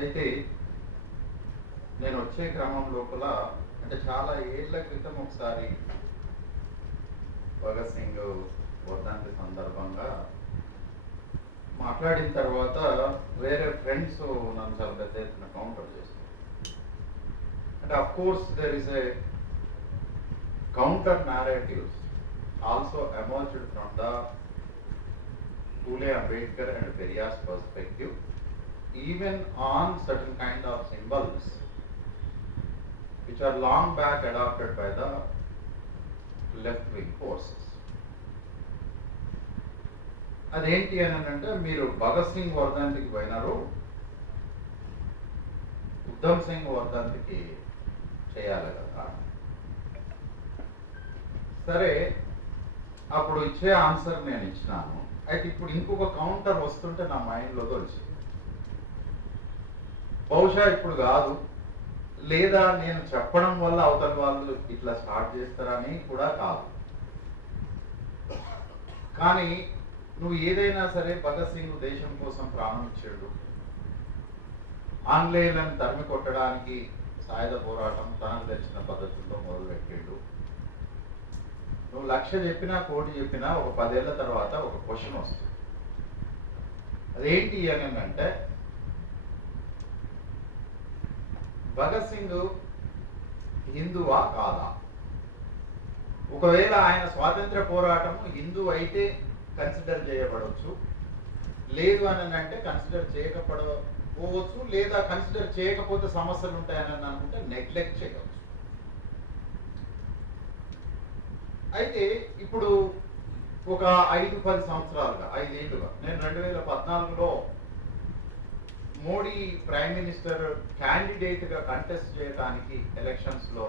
అయితే నేను వచ్చే క్రమం లోపల అంటే చాలా ఏళ్ల క్రితం ఒకసారి భగత్ సింగ్ వర్ధంతి సందర్భంగా మాట్లాడిన తర్వాత వేరే ఫ్రెండ్స్ నన్ను చాలా పెద్ద ఎత్తున కౌంటర్ చేస్తారు. అంటే of course there is a counter narratives also emerged from the Phule Ambedkar and Periyar's perspective, even on certain kind of symbols which are long back adopted by the left-wing forces. అదేంటి అని అంటే, మీరు భగత్ సింగ్ వర్ధంతికి పోయినారు, ఉద్ధమ్ సింగ్ వర్ధంతికి చేయాలి కదా. సరే, అప్పుడు ఇచ్చే ఆన్సర్ నేను ఇచ్చినాను. అయితే ఇప్పుడు ఇంకొక కౌంటర్ వస్తుంటే నా మైండ్లో వచ్చింది. బహుశా ఇప్పుడు కాదు, లేదా నేను చెప్పడం వల్ల అవతల వాళ్ళు ఇట్లా స్టార్ట్ చేస్తారని కూడా కాదు. కానీ నువ్వు ఏదైనా సరే, భగత్ సింగ్ దేశం కోసం ప్రాణం ఇచ్చాడు, ఆంగ్లేయులను తరిమి కొట్టడానికి సాయుధ పోరాటం తనకు తెలిసిన పద్ధతుల్లో మొదలుపెట్టాడు. నువ్వు 1,00,000 చెప్పినా, 1,00,00,000 చెప్పినా ఒక 10 ఏళ్ల తర్వాత ఒక క్వశ్చన్ వస్తుంది. అదేంటి అని అంటే, భగత్ సింగ్ హిందువా కాదా? ఒకవేళ ఆయన స్వాతంత్ర పోరాటం హిందూ అయితే కన్సిడర్ చేయబడవచ్చు, లేదు అని అంటే కన్సిడర్ చేయకపోవచ్చు, లేదా కన్సిడర్ చేయకపోతే సమస్యలు ఉంటాయని అనుకుంటే నెగ్లెక్ట్ చేయవచ్చు. అయితే ఇప్పుడు ఒక 5-10 సంవత్సరాలుగా, 5 ఏళ్ళుగా నేను 2014లో మోడీ ప్రైమ్ మినిస్టర్ క్యాండిడేట్ గా కంటెస్ట్ చేయడానికి ఎలక్షన్స్ లో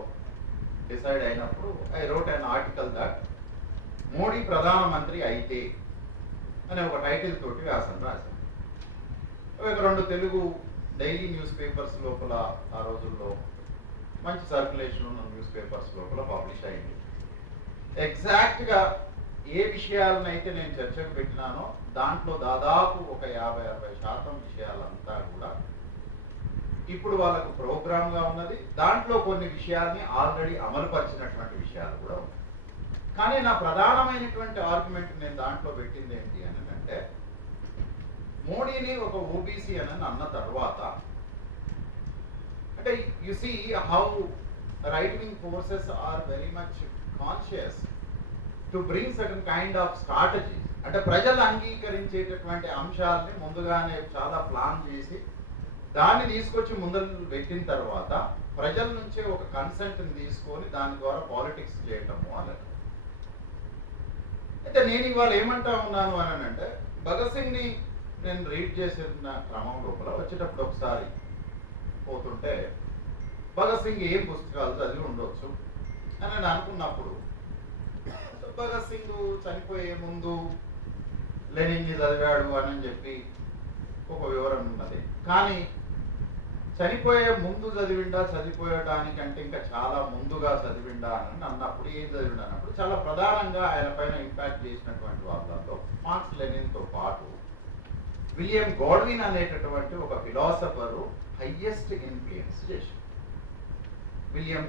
డిసైడ్ అయినప్పుడు I wrote an article that Modi ప్రధానమంత్రి అయితే అనే ఒక టైటిల్ తోటి వ్యాసం రాశాను. ఒక 2 తెలుగు డైలీ న్యూస్ పేపర్స్ లోపల ఆ రోజుల్లో మంచి సర్క్యులేషన్ ఉన్న న్యూస్ పేపర్స్ లోపల పబ్లిష్ అయింది. ఎగ్జాక్ట్గా ఏ విషయాలనైతే నేను చర్చకు పెట్టినానో దాంట్లో దాదాపు ఒక 50-60% విషయాలంతా కూడా ఇప్పుడు వాళ్ళకు ప్రోగ్రామ్గా ఉన్నది. దాంట్లో కొన్ని విషయాల్ని ఆల్రెడీ అమలుపరిచినటువంటి విషయాలు కూడా ఉన్నాయి. కానీ నా ప్రధానమైనటువంటి ఆర్గ్యుమెంట్ నేను దాంట్లో పెట్టింది ఏంటి అని అంటే, మోడీని ఒక ఓబీసీ అని అన్న తర్వాత, అంటే you see how right wing forces are very much conscious to bring certain kind of strategies. అంటే ప్రజలు అంగీకరించేటటువంటి అంశాలని ముందుగానే చాలా ప్లాన్ చేసి దాన్ని తీసుకొచ్చి ముందర పెట్టిన తర్వాత ప్రజల నుంచే ఒక కన్సెంట్ని తీసుకొని దాని ద్వారా పాలిటిక్స్ చేయటము అన్నట్టు. అయితే నేను ఇవాళ ఏమంటా ఉన్నాను అని అంటే, భగత్ సింగ్ని నేను రీడ్ చేసిన క్రమం లోపల వచ్చేటప్పుడు ఒకసారి పోతుంటే భగత్ సింగ్ ఏం పుస్తకాలు చదివి ఉండొచ్చు అని నేను అనుకున్నప్పుడు, భగత్ సింగ్ చనిపోయే ముందు లెనిన్ని చదివాడు అని చెప్పి ఒక వివరణ ఉన్నది. కానీ చనిపోయే ముందు చదివిండా, చనిపోయడానికంటే ఇంకా చాలా ముందుగా చదివిండా అని అన్నప్పుడు ఏం చదివిండా అన్నప్పుడు చాలా ప్రధానంగా ఆయన పైన ఇంపాక్ట్ చేసినటువంటి వాళ్ళలో మార్క్స్ లెనిన్తో పాటు విలియం గాడ్విన్ అనేటటువంటి ఒక ఫిలాసఫరు హైయెస్ట్ ఇన్ఫ్లుయెన్స్ చేశారు. విలియం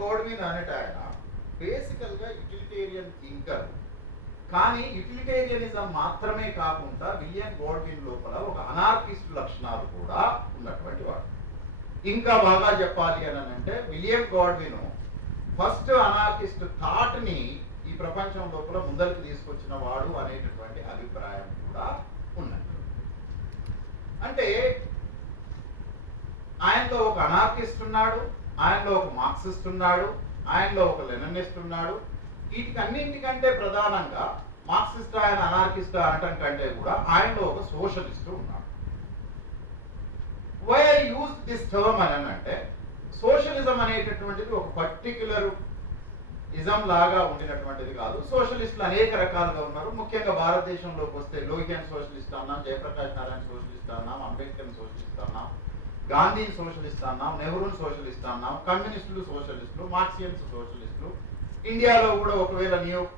గాడ్విన్ అనేట ఆయన బేసికల్గా యూటిలిటేరియన్ థింకర్. కానీ యూటిలిటేరియనిజం మాత్రమే కాకుండా విలియం గాడ్విన్ లోపల ఒక అనార్కిస్ట్ లక్షణాలు కూడా ఉన్నటువంటి వాడు. ఇంకా బాగా చెప్పాలి అని అంటే, విలియం గాడ్విన్ ఫస్ట్ అనార్కిస్ట్ థాట్ని ఈ ప్రపంచం లోపల ముందరికి తీసుకొచ్చిన వాడు అనేటటువంటి అభిప్రాయం కూడా ఉన్నది. అంటే ఆయనలో ఒక అనార్కిస్ట్ ఉన్నాడు, ఆయనలో ఒక మార్క్సిస్ట్ ఉన్నాడు, ఆయనలో ఒక లెనినిస్ట్ ఉన్నాడు. వీటికన్నింటికంటే ప్రధానంగా మార్క్సిస్ట్ ఆయన అనార్కిస్ట్ అనటం కంటే కూడా ఆయనలో ఒక సోషలిస్ట్ ఉన్నాడు. Why I use this term అని అంటే, సోషలిజం అనేటటువంటిది ఒక పర్టిక్యులర్ ఇజం లాగా ఉండినటువంటిది కాదు. సోషలిస్టులు అనేక రకాలుగా ఉన్నారు. ముఖ్యంగా భారతదేశంలోకి వస్తే లోహియన్ సోషలిస్ట్ అన్నాం, జయప్రకాష్ నారాయణ సోషలిస్ట్ అన్నాం, అంబేద్కర్ సోషలిస్ట్ అన్నాం, గాంధీని సోషలిస్ట్ అన్నాం, నెహ్రూని సోషలిస్ట్ అన్నాం, కమ్యూనిస్టులు సోషలిస్టులు, మార్క్సియన్స్ సోషలిస్టులు. ఇండియాలో కూడా ఒకవేళ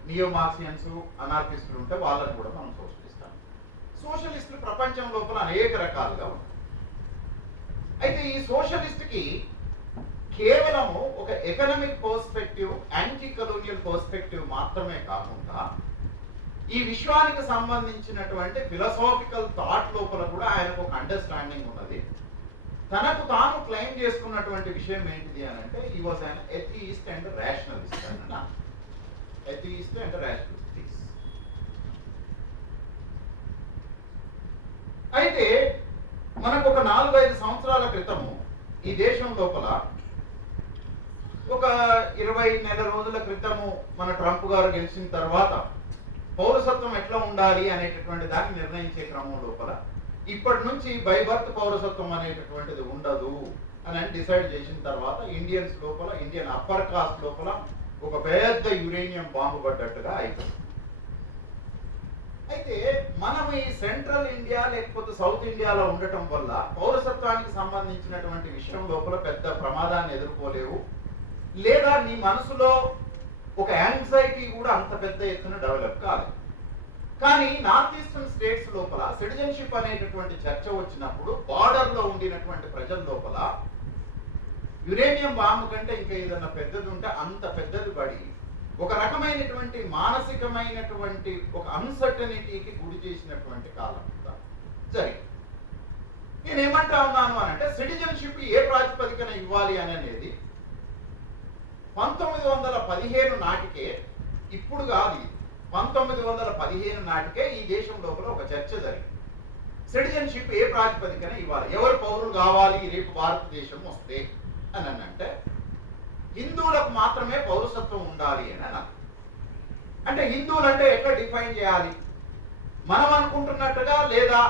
నియో మార్క్సియన్స్ అనార్కిస్టులు ఉంటే వాళ్ళని కూడా మనం సోషలిస్ట్ అన్నాం. సోషలిస్టులు ప్రపంచం లోపల అనేక రకాలుగా ఉంటారు. అయితే ఈ సోషలిస్ట్కి కేవలము ఒక economic perspective, anti colonial perspective మాత్రమే కాకుండా ఈ విశ్వానికి సంబంధించినటువంటి ఫిలసాఫికల్ థాట్ లోపల కూడా ఆయనకు ఒక అండర్స్టాండింగ్ ఉన్నది. తనకు తాను క్లెయిమ్ చేసుకున్నటువంటి విషయం ఏంటిది అని అంటే ఈ was an atheist and rationalist అన్న. Atheist and rationalist. అయితే మనకు ఒక 4-5 సంవత్సరాల క్రితము ఈ దేశం లోపల ఒక 20 నెల రోజుల క్రితము మన ట్రంప్ గారు గెలిచిన తర్వాత పౌరసత్వం ఎట్లా ఉండాలి అనేటటువంటి దాన్ని నిర్ణయించే క్రమం లోపల ఇప్పటి నుంచి బై బర్త్ పౌరసత్వం అనేటటువంటిది ఉండదు అని డిసైడ్ చేసిన తర్వాత ఇండియన్స్ లోపల, ఇండియన్ అప్పర్ కాస్ట్ లోపల ఒక పెద్ద యురేనియం బాంబు పడ్డట్టుగా అయిపోయింది. అయితే మనం ఈ సెంట్రల్ ఇండియా లేకపోతే సౌత్ ఇండియాలో ఉండటం వల్ల పౌరసత్వానికి సంబంధించినటువంటి విషయం లోపల పెద్ద ప్రమాదాన్ని ఎదుర్కోలేవు, లేదా నీ మనసులో ఒక యాంగ్జైటీ కూడా అంత పెద్ద ఎత్తున డెవలప్ కాలేదు. కానీ నార్త్ ఈస్టర్న్ స్టేట్స్ లోపల సిటిజన్షిప్ అనేటటువంటి చర్చ వచ్చినప్పుడు బార్డర్ లో ఉండినటువంటి ప్రజల లోపల యురేనియం బాంబు కంటే ఇంకా ఏదన్నా పెద్దది ఉంటే అంత పెద్దది పడి ఒక రకమైనటువంటి మానసికమైనటువంటి ఒక అన్సర్టనిటీకి గురి చేసినటువంటి కాలం జరిగింది. నేనేమంటా ఉన్నాను అని అంటే సిటిజన్షిప్ ఏ ప్రాతిపదికన ఇవ్వాలి అనేది 1915 నాటికే, ఇప్పుడు కాదు, 1915 నాటికే ఈ దేశం లోపల ఒక చర్చ జరిగింది. సిటిజన్షిప్ ఏ ప్రాతిపదికన ఇవ్వాలి, ఎవరు పౌరులు కావాలి రేపు భారతదేశం వస్తే అని అంటే హిందువులకు మాత్రమే పౌరసత్వం ఉండాలి అని అన్నారు. అంటే హిందువులు అంటే ఎట్లా డిఫైన్ చేయాలి? మనం అనుకుంటున్నట్టుగా లేదా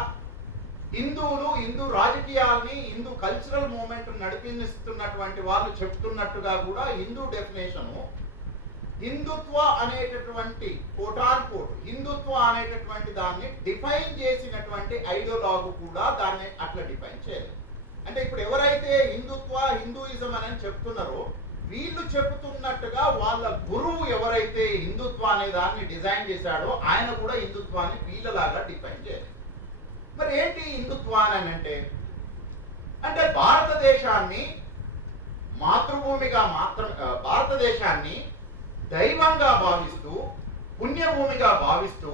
హిందువులు, హిందూ రాజకీయాల్ని, హిందూ కల్చరల్ మూవ్మెంట్ నడిపిస్తున్నటువంటి వాళ్ళు చెప్తున్నట్టుగా కూడా హిందూ డెఫినేషను హిందుత్వ అనేటటువంటి కోటాన్కోట్ హిందుత్వ అనేటటువంటి దాన్ని డిఫైన్ చేసినటువంటి ఐడియాలజీ కూడా దాన్ని అట్లా డిఫైన్ చేయలేదు. అంటే ఇప్పుడు ఎవరైతే హిందుత్వ, హిందూయిజం అని చెప్తున్నారో వీళ్ళు చెబుతున్నట్టుగా వాళ్ళ గురువు ఎవరైతే హిందుత్వ అనే దాన్ని డిజైన్ చేశాడో ఆయన కూడా హిందుత్వాన్ని వీళ్ళలాగా డిఫైన్ చేయలేదు. మరి ఏంటి హిందుత్వ అని అంటే భారతదేశాన్ని మాతృభూమిగా భారతదేశాన్ని దైవంగా భావిస్తూ, పుణ్యభూమిగా భావిస్తూ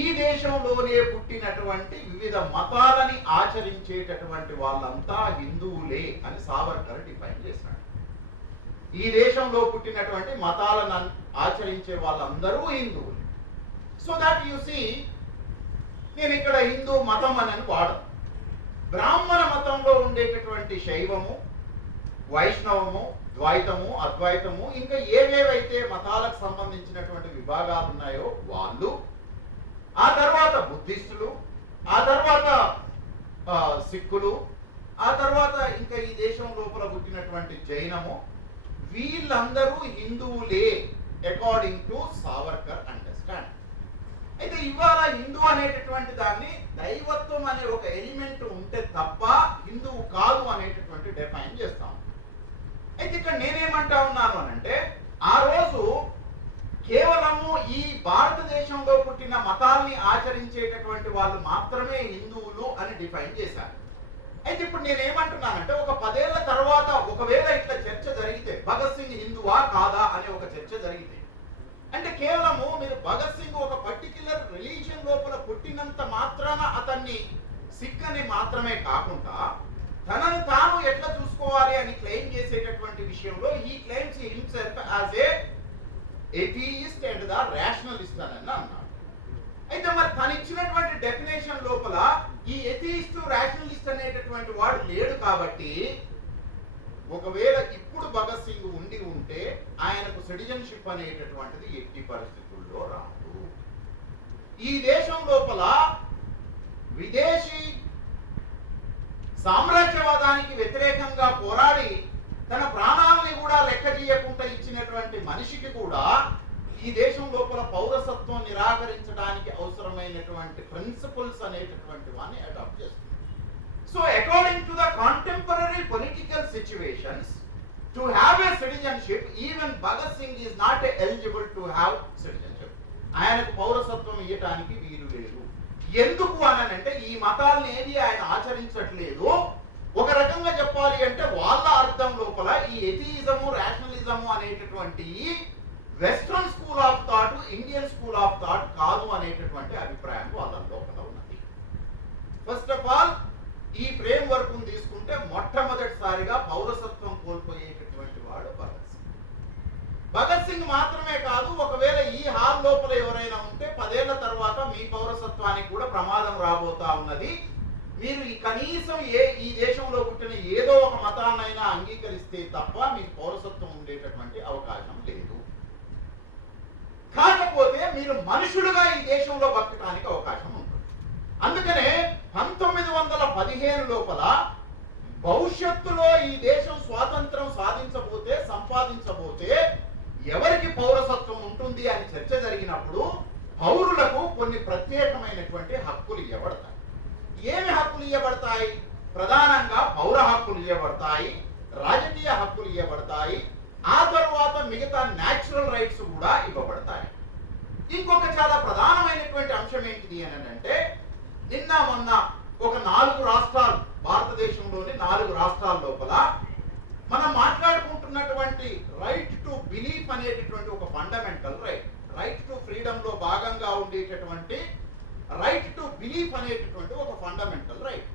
ఈ దేశంలోనే పుట్టినటువంటి వివిధ మతాలని ఆచరించేటటువంటి వాళ్ళంతా హిందువులే అని సావర్కర్ డిఫైన్ చేశాడు. ఈ దేశంలో పుట్టినటువంటి మతాలను ఆచరించే వాళ్ళందరూ హిందువులు. సో దట్ యు సీ, నేను ఇక్కడ హిందూ మతం అని వాడను. బ్రాహ్మణ మతంలో ఉండేటటువంటి శైవము, వైష్ణవము, ద్వైతము, అద్వైతము, ఇంకా ఏవేవైతే మతాలకు సంబంధించినటువంటి విభాగాలు ఉన్నాయో వాళ్ళు, ఆ తర్వాత బుద్ధిస్టులు, ఆ తర్వాత సిక్కులు, ఆ తర్వాత ఇంకా ఈ దేశం లోపల పుట్టినటువంటి జైనము, వీళ్ళందరూ హిందువులే అకార్డింగ్ టు సావర్కర్ అండర్స్టాండ్. అయితే ఇవాళ హిందూ అనేటటువంటి దాన్ని దైవత్వం అనే ఒక ఎలిమెంట్ ఉంటే తప్ప హిందువు కాదు అనేటటువంటి డిఫైన్ చేస్తాం. అయితే ఇక్కడ నేనేమంటా ఉన్నాను అనంటే ఆ రోజు కేవలము ఈ భారతదేశంలో పుట్టిన మతాల్ని ఆచరించేటటువంటి వాళ్ళు మాత్రమే హిందువులు అని డిఫైన్ చేశారు. అయితే ఇప్పుడు నేనేమంటున్నానంటే ఒక 10 ఏళ్ల తర్వాత ఒకవేళ ఇట్లా చర్చ జరిగితే భగత్ సింగ్ హిందువా కాదా అనే ఒక చర్చ జరిగితే, అంటే కేవలము మీరు భగత్ సింగ్ ఒక పర్టిక్యులర్ రిలీజియన్ లోపల పుట్టినంత మాత్రాన అతన్ని సిక్ అని మాత్రమే కాకుండా తనను తాను ఎట్లా చూసుకోవాలి అని క్లెయిమ్ చేసేటటువంటి విషయంలో ఈ claims himself as a atheist and the rationalist అని అన్నాడు. అయితే మరి తను ఇచ్చినటువంటి డెఫినేషన్ లోపల ఈ ఎథియిస్ట్, రేషనలిస్ట్ అనేటటువంటి వాడు లేడు. కాబట్టి ఒకవేళ ఇప్పుడు భగత్ సింగ్ ఉంటే ఆయనకు సిటిజన్షిప్ అనేటటువంటిది ఎట్టి పరిస్థితుల్లో రాదు. ఈ దేశం లోపల విదేశీ సామ్రాజ్యవాదానికి వ్యతిరేకంగా పోరాడి తన ప్రాణాలని కూడా లెక్క చేయకుండా ఇచ్చినటువంటి మనిషికి కూడా ఈ దేశం లోపల పౌరసత్వం నిరాకరించడానికి అవసరమైనటువంటి ప్రిన్సిపల్స్ అనేటటువంటి వాన్ని అడాప్ట్ చేస్తుంది. So according to the contemporary political situations, to have a citizenship, even Bhagat Singh is not eligible to have citizenship. ఆయనకు పౌరసత్వం ఇవ్వటానికి వీలు లేదు. ఎందుకు అనంటే ఈ మతాలను ఏది ఆయన ఆచరించట్లేదు. ఒక రకంగా చెప్పాలి అంటే వాళ్ళ అర్థం లోపల ఈ ఎథియిజము రేషనలిజము అనేటటువంటి western school of thought Indian school of thought కాదు అనేటటువంటి అభిప్రాయం వాళ్ళ లోపల ఉన్నది. ఫస్ట్ ఆఫ్ ఆల్ ఈ ఫ్రేమ్ వర్క్ తీసుకుంటే మొట్టమొదటిసారిగా పౌరసత్వం కోల్పోయేటటువంటి వాడు భగత్ సింగ్. భగత్ సింగ్ మాత్రమే కాదు, ఒకవేళ ఈ హాల్ లోపల ఎవరైనా ఉంటే 10 ఏళ్ల తర్వాత మీ పౌరసత్వానికి కూడా ప్రమాదం రాబోతా ఉన్నది. మీరు కనీసం ఈ దేశంలో పుట్టిన ఏదో ఒక మతాన్నైనా అంగీకరిస్తే తప్ప మీకు పౌరసత్వం ఉండేటటువంటి అవకాశం లేదు. కాకపోతే మీరు మనుషులుగా ఈ దేశంలో బతకడానికి అవకాశం ఉంటుంది. అందుకనే 1915 లోపల భవిష్యత్తులో ఈ దేశం స్వాతంత్రం సంపాదించబోతే ఎవరికి పౌరసత్వం ఉంటుంది అని చర్చ జరిగినప్పుడు పౌరులకు కొన్ని ప్రత్యేకమైనటువంటి హక్కులు ఇవ్వబడతాయి. ఏమి హక్కులు ఇవ్వబడతాయి? ప్రధానంగా పౌర హక్కులు ఇవ్వబడతాయి, రాజకీయ హక్కులు ఇవ్వబడతాయి, ఆ తర్వాత మిగతా న్యాచురల్ రైట్స్ కూడా ఇవ్వబడతాయి. ఇంకొక చాలా ప్రధానమైనటువంటి అంశం ఏంటిది అని అంటే, నిన్న మొన్న ఒక 4 రాష్ట్రాలు, భారతదేశంలోని 4 రాష్ట్రాల లోపల మనం మాట్లాడుకుంటున్నటువంటి రైట్ టు బిలీఫ్ అనేటటువంటి ఒక fundamental right, right to freedom లో భాగంగా ఉండేటటువంటి రైట్ టు బిలీఫ్ అనేటటువంటి ఒక ఫండమెంటల్ రైట్.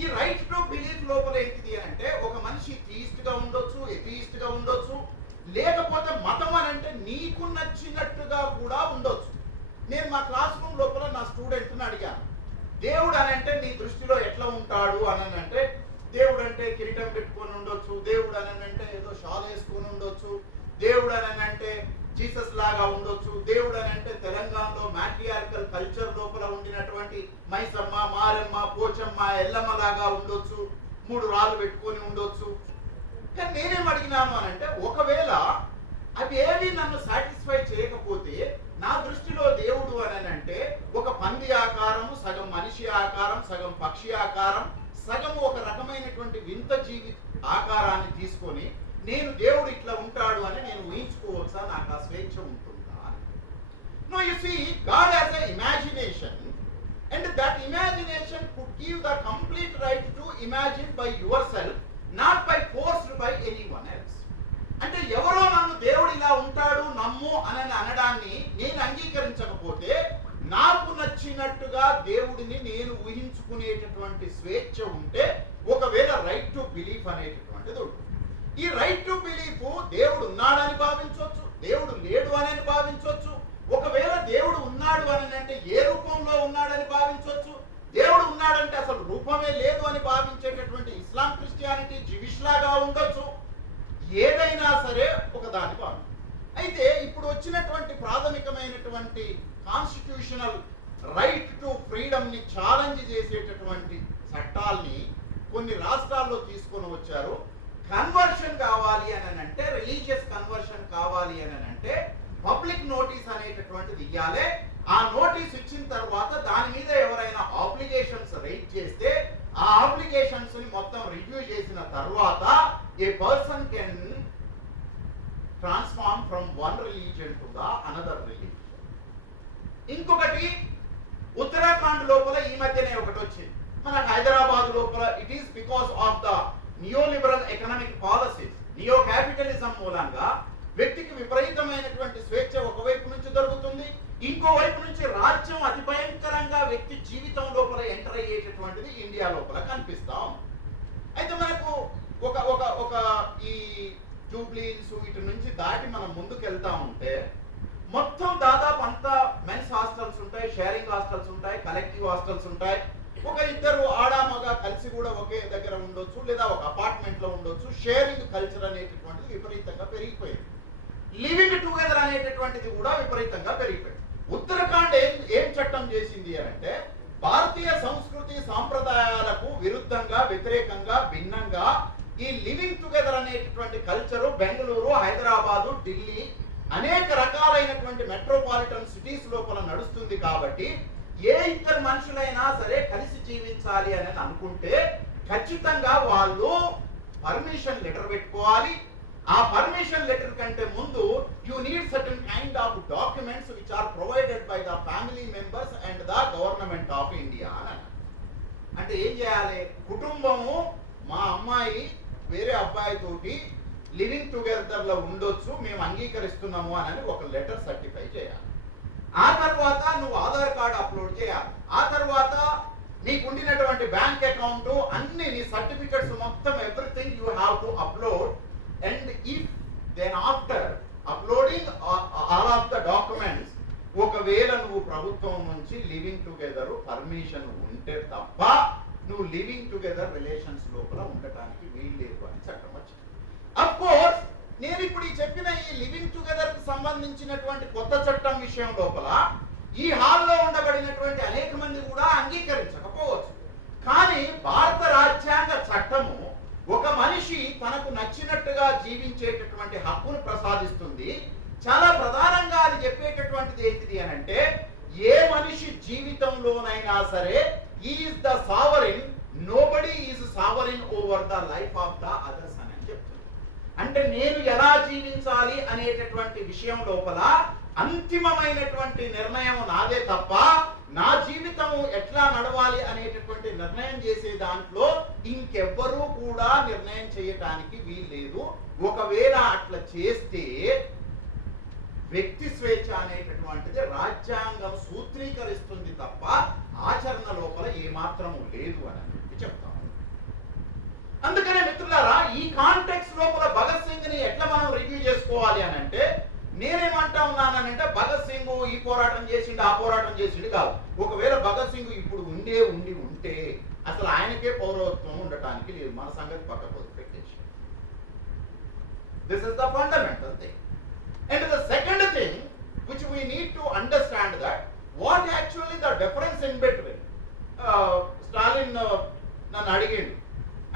ఈ రైట్ టు బిలీఫ్ లోపల ఏంటిది అంటే, ఒక మనిషి థీయిస్ట్ గా ఉండొచ్చు, ఎథియిస్ట్ గా ఉండొచ్చు, లేకపోతే మతం అని అంటే నీకు నచ్చినట్టుగా కూడా ఉండొచ్చు. నేను మా క్లాస్ రూమ్ లోపల నా స్టూడెంట్ని అడిగాను, దేవుడు అని అంటే నీ దృష్టిలో ఎట్లా ఉంటాడు అని అంటే, దేవుడు అంటే కిరీటం పెట్టుకొని ఉండొచ్చు, దేవుడు అని అంటే ఏదో షాల్ వేసుకొని ఉండొచ్చు, దేవుడు అని అంటే జీసస్ లాగా ఉండొచ్చు, దేవుడు అని అంటే తెలంగాణలో మ్యాట్రియార్కల్ కల్చర్ లోపల ఉండినటువంటి మైసమ్మ, మారమ్మ, పోచమ్మ, ఎల్లమ్మ లాగా ఉండొచ్చు, 3 రాళ్ళు పెట్టుకొని ఉండొచ్చు. కానీ నేనేం అడిగినాను అని అంటే, ఒకవేళ అవి ఏవి నన్ను సాటిస్ఫై చేయకపోతే నా దృష్టిలో దేవుడు అని అంటే ఒక పంది ఆకారము, సగం మనిషి ఆకారం, సగం పక్షి ఆకారం, సగం ఒక రకమైనటువంటి వింత జీవి ఆకారాన్ని తీసుకొని నేను దేవుడు ఇట్లా ఉంటాడు అని నేను ఊహించుకోవచ్చా? నాకు ఆ స్వేచ్ఛ ఉంటుందా? No, you see, God has a imagination and that imagination could give the complete right to imagine by yourself, not by forced by anyone else. అంటే ఎవరో నన్ను దేవుడు ఇలా ఉంటాడు నమ్ము అని అనడాన్ని నేను అంగీకరించకపోతే నాకు నచ్చినట్టుగా దేవుడిని నేను ఊహించుకునేటటువంటి స్వేచ్ఛ ఉంటే ఒకవేళ రైట్ టు బిలీఫ్ అనేటటువంటిది ఉంటుంది. ఈ రైట్ టు బిలీఫ్ దేవుడు ఉన్నాడని భావించవచ్చు, దేవుడు లేడు అని భావించవచ్చు. ఒకవేళ దేవుడు ఉన్నాడు అని అంటే ఏ రూపంలో ఉన్నాడని భావించవచ్చు, దేవుడు ఉన్నాడంటే అసలు రూపమే లేదు అని భావించేటటువంటి ఇస్లాం, క్రిస్టియానిటీ, జివిష్ లాగా ఉండొచ్చు. ఏదైనా సరే ఒక దాని భావం. అయితే ఇప్పుడు వచ్చినటువంటి ప్రాథమికమైనటువంటి కాన్స్టిట్యూషనల్ రైట్ టు ఫ్రీడమ్ ని ఛాలెంజ్ చేసేటటువంటి చట్టాల్ని కొన్ని రాష్ట్రాల్లో తీసుకొని వచ్చారు. కన్వర్షన్ కావాలి అని అంటే, రిలీజియస్ కన్వర్షన్ కావాలి అని అంటే పబ్లిక్ నోటీస్ అనేటటువంటిది ఇవ్వాలి. ఆ నోటీస్ ఇచ్చిన తర్వాత దాని మీద ఎవరైనా ఆబ్లిగేషన్స్ రైజ్ చేస్తే ఆ ఆబ్లిగేషన్స్ ని మొత్తం రివ్యూ చేసిన తర్వాత a person can transform from one religion to the another religion. ఇంకొకటి ఉత్తరాఖండ్ లోపల ఈ మధ్యనే ఒకటి వచ్చింది. మన హైదరాబాద్ లోపల it is because of the neoliberal economic policies, neo capitalism మూలంగా వ్యక్తికి విపరీతమైనటువంటి స్వేచ్ఛ ఒకవైపు నుంచి దొరుకుతుంది, ఇంకోవైపు నుంచి రాజ్యం అతి భయంకరంగా వ్యక్తి జీవితం లోపల ఎంటర్ అయ్యేటటువంటిది ఇండియా లోపల కనిపిస్తాం. అయితే మనకు ఒక ఒక ఒక ఈ జూబ్లీస్ ఇటు నుంచి దాటి మనం ముందుకు వెళ్తా ఉంటే మొత్తం దాదాపు అంతా మెన్స్ హాస్టల్స్ ఉంటాయి, షేరింగ్ హాస్టల్స్ ఉంటాయి, కలెక్టివ్ హాస్టల్స్ ఉంటాయి. ఒక ఇద్దరు ఆడామగ కలిసి కూడా ఒకే దగ్గర ఉండొచ్చు, లేదా ఒక అపార్ట్మెంట్ లో ఉండొచ్చు. షేరింగ్ కల్చర్ అనేటటువంటిది విపరీతంగా పెరిగిపోయింది. లివింగ్ టుగెదర్ అనేటటువంటిది కూడా విపరీతంగా పెరిగిపోయింది. ఉత్తరాఖండ్ ఏం చట్టం చేసింది అంటే, భారతీయ సంస్కృతి సాంప్రదాయాలకు విరుద్ధంగా, వ్యతిరేకంగా, భిన్నంగా ఈ లివింగ్ టుగెదర్ అనేటటువంటి కల్చరు బెంగళూరు, హైదరాబాదు, ఢిల్లీ అనేక రకాలైనటువంటి మెట్రోపాలిటన్ సిటీస్ లోపల నడుస్తుంది. కాబట్టి ఏ ఇద్దరు మనుషులైనా సరే కలిసి జీవించాలి అని అనుకుంటే ఖచ్చితంగా వాళ్ళు పర్మిషన్ లెటర్ పెట్టుకోవాలి. ఆ పర్మిషన్ లెటర్ కంటే ముందు you need certain kind of documents which are provided by the family members and the government of India అని అన్నారు. అంటే ఏం చేయాలి, కుటుంబము మా అమ్మాయి వేరే అబ్బాయి తోటి లివింగ్ టుగెదర్ లో ఉండొచ్చు, మేము అంగీకరిస్తున్నాము అని ఒక లెటర్ సర్టిఫై చేయాలి. ఆ తర్వాత నువ్వు ఆధార్ కార్డు అప్లోడ్ చేయాలి. ఆ తర్వాత నీకు ఉండినటువంటి బ్యాంక్ అకౌంట్ అన్ని నీ సర్టిఫికెట్స్ మొత్తం everything you have to upload. And if then after uploading all of the documents, ఒకవేళ నువ్వు ప్రభుత్వం నుంచి లివింగ్ టుగెదర్ పర్మిషన్ ఉంటే తప్ప నువ్వు లివింగ్ టుగెదర్ రిలేషన్స్ లోపల ఉండటానికి వీల్లేదు అని చట్టం వచ్చింది. అఫ్ కోర్స్ నేను ఇప్పుడు ఈ చెప్పిన ఈ లివింగ్ టుగెదర్ కి సంబంధించినటువంటి కొత్త చట్టం విషయం లోపల ఈ హాల్లో ఉండబడినటువంటి అనేక మంది కూడా అంగీకరించకపోవచ్చు. కానీ భారత రాజ్యాంగ చట్టము ఒక మనిషి తనకు నచ్చినట్టుగా జీవించేటటువంటి హక్కును ప్రసాదిస్తుంది. చాలా ప్రధానంగా అది చెప్పేటటువంటిది ఏంటిది అని అంటే, ఏ మనిషి జీవితంలోనైనా సరే is the sovereign, nobody is sovereign over the life of the others అని చెప్తుంది. అంటే నేను ఎలా జీవించాలి అనేటటువంటి విషయం లోపల అంతిమమైనటువంటి నిర్ణయం నాదే తప్ప నా జీవితము ఎట్లా నడవాలి అనేటటువంటి నిర్ణయం చేసే దాంట్లో ఇంకెవ్వరూ కూడా నిర్ణయం చేయటానికి వీల్లేదు. ఒకవేళ అట్లా చేస్తే వ్యక్తి స్వేచ్ఛ అనేటటువంటిది రాజ్యాంగం సూత్రీకరిస్తుంది తప్ప ఆచరణ లోపల ఏమాత్రము లేదు అని చెప్తాము. అందుకనే మిత్రులారా, ఈ కాంటెక్స్ట్ లోపల భగత్ సింగ్ ని ఎట్లా మనం రివ్యూ చేసుకోవాలి అని అంటే, నేనేమంటా ఉన్నానంటే భగత్ సింగ్ ఈ పోరాటం చేసిండు ఆ పోరాటం చేసిండు కాదు. ఒకవేళ భగత్ సింగ్ ఇప్పుడు ఉంటే అసలు ఆయనకే పౌరత్వం ఉండటానికి లేదు. మన సంగతి పక్కకు పెట్టేసి, this is the fundamental thing. And the second thing which we need to understand that what actually the difference in between Stalin నన్ను అడిగిండు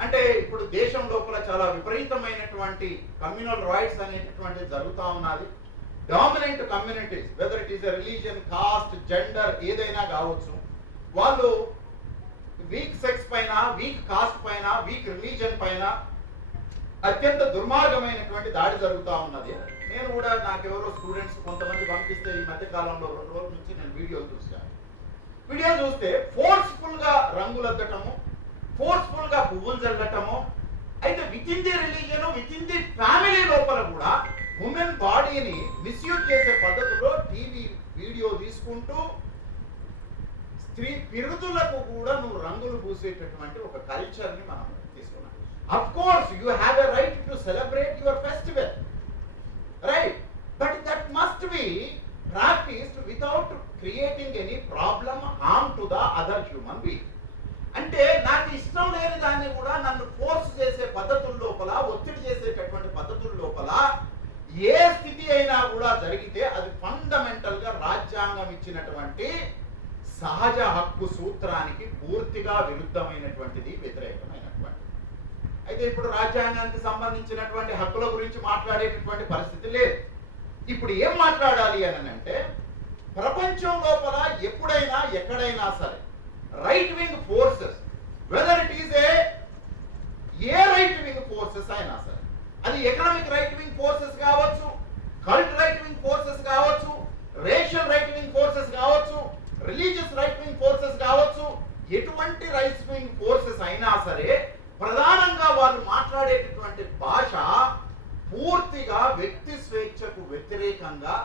అంటే, ఇప్పుడు దేశం లోపల చాలా విపరీతమైనటువంటి కమ్యూనల్ రైట్స్ అనేటటువంటిది జరుగుతూ ఉన్నది. Dominant communities, whether it is a religion, cost, gender ఏదైనా కావచ్చు, వాళ్ళు వీక్ సెక్స్ పైన, వీక్ కాస్ట్ పైన, వీక్ రిలీజియన్ పైన అత్యంత దుర్మార్గమైనటువంటి దాడి జరుగుతూ ఉన్నది. నేను కూడా నాకెవరో స్టూడెంట్స్ కొంతమంది పంపిస్తే ఈ మధ్య కాలంలో 2 రోజుల నుంచి నేను వీడియోలు చూస్తాను. వీడియో చూస్తే ఫోర్స్ఫుల్ గా రంగులద్దటము, ఫోర్స్ఫుల్ గా పువ్వులు చల్లటము, అయితే with in the religion, with in the family లోపల కూడా ఉమెన్ బాడీని మిస్యూజ్ చేసే పద్ధతిలో టీవీ వీడియో తీసుకుంటూ స్త్రీ పిరుదులకు కూడా నువ్వు రంగులు పూసేటటువంటి ఒక కల్చర్ ని మనం తీసుకున్నాం. Of course you have a right to celebrate your festival, right, but that must be practiced without creating any problem, harm to the other human being. అంటే నాకు ఇష్టం లేని దాన్ని కూడా నన్ను ఫోర్స్ చేసే పద్ధతుల లోపల, ఒత్తిడి చేసేటటువంటి పద్ధతుల లోపల ఏ స్థితి అయినా కూడా జరిగితే అది ఫండమెంటల్ గా రాజ్యాంగం ఇచ్చినటువంటి సహజ హక్కు సూత్రానికి పూర్తిగా విరుద్ధమైనటువంటిది, వ్యతిరేకమైనటువంటిది. అయితే ఇప్పుడు రాజ్యాంగానికి సంబంధించినటువంటి హక్కుల గురించి మాట్లాడేటటువంటి పరిస్థితి లేదు. ఇప్పుడు ఏం మాట్లాడాలి అని అంటే, ప్రపంచం లోపల ఎప్పుడైనా ఎక్కడైనా సరే right wing forces, whether it is a right wing forces అయినా సరే, అది ఎకనామిక్ రైట్ వింగ్ ఫోర్సెస్ కావచ్చు, కల్ట్ రైట్ వింగ్ ఫోర్సెస్ కావచ్చు, రేషియల్ రైట్ వింగ్ ఫోర్సెస్ కావచ్చు, రిలీజియస్ రైట్ వింగ్ ఫోర్సెస్ కావచ్చు, ఎటువంటి రైట్ వింగ్ ఫోర్సెస్ అయినా సరే ప్రధానంగా వాళ్ళు మాట్లాడేటటువంటి భాష పూర్తిగా వ్యక్తి స్వేచ్ఛకు వ్యతిరేకంగా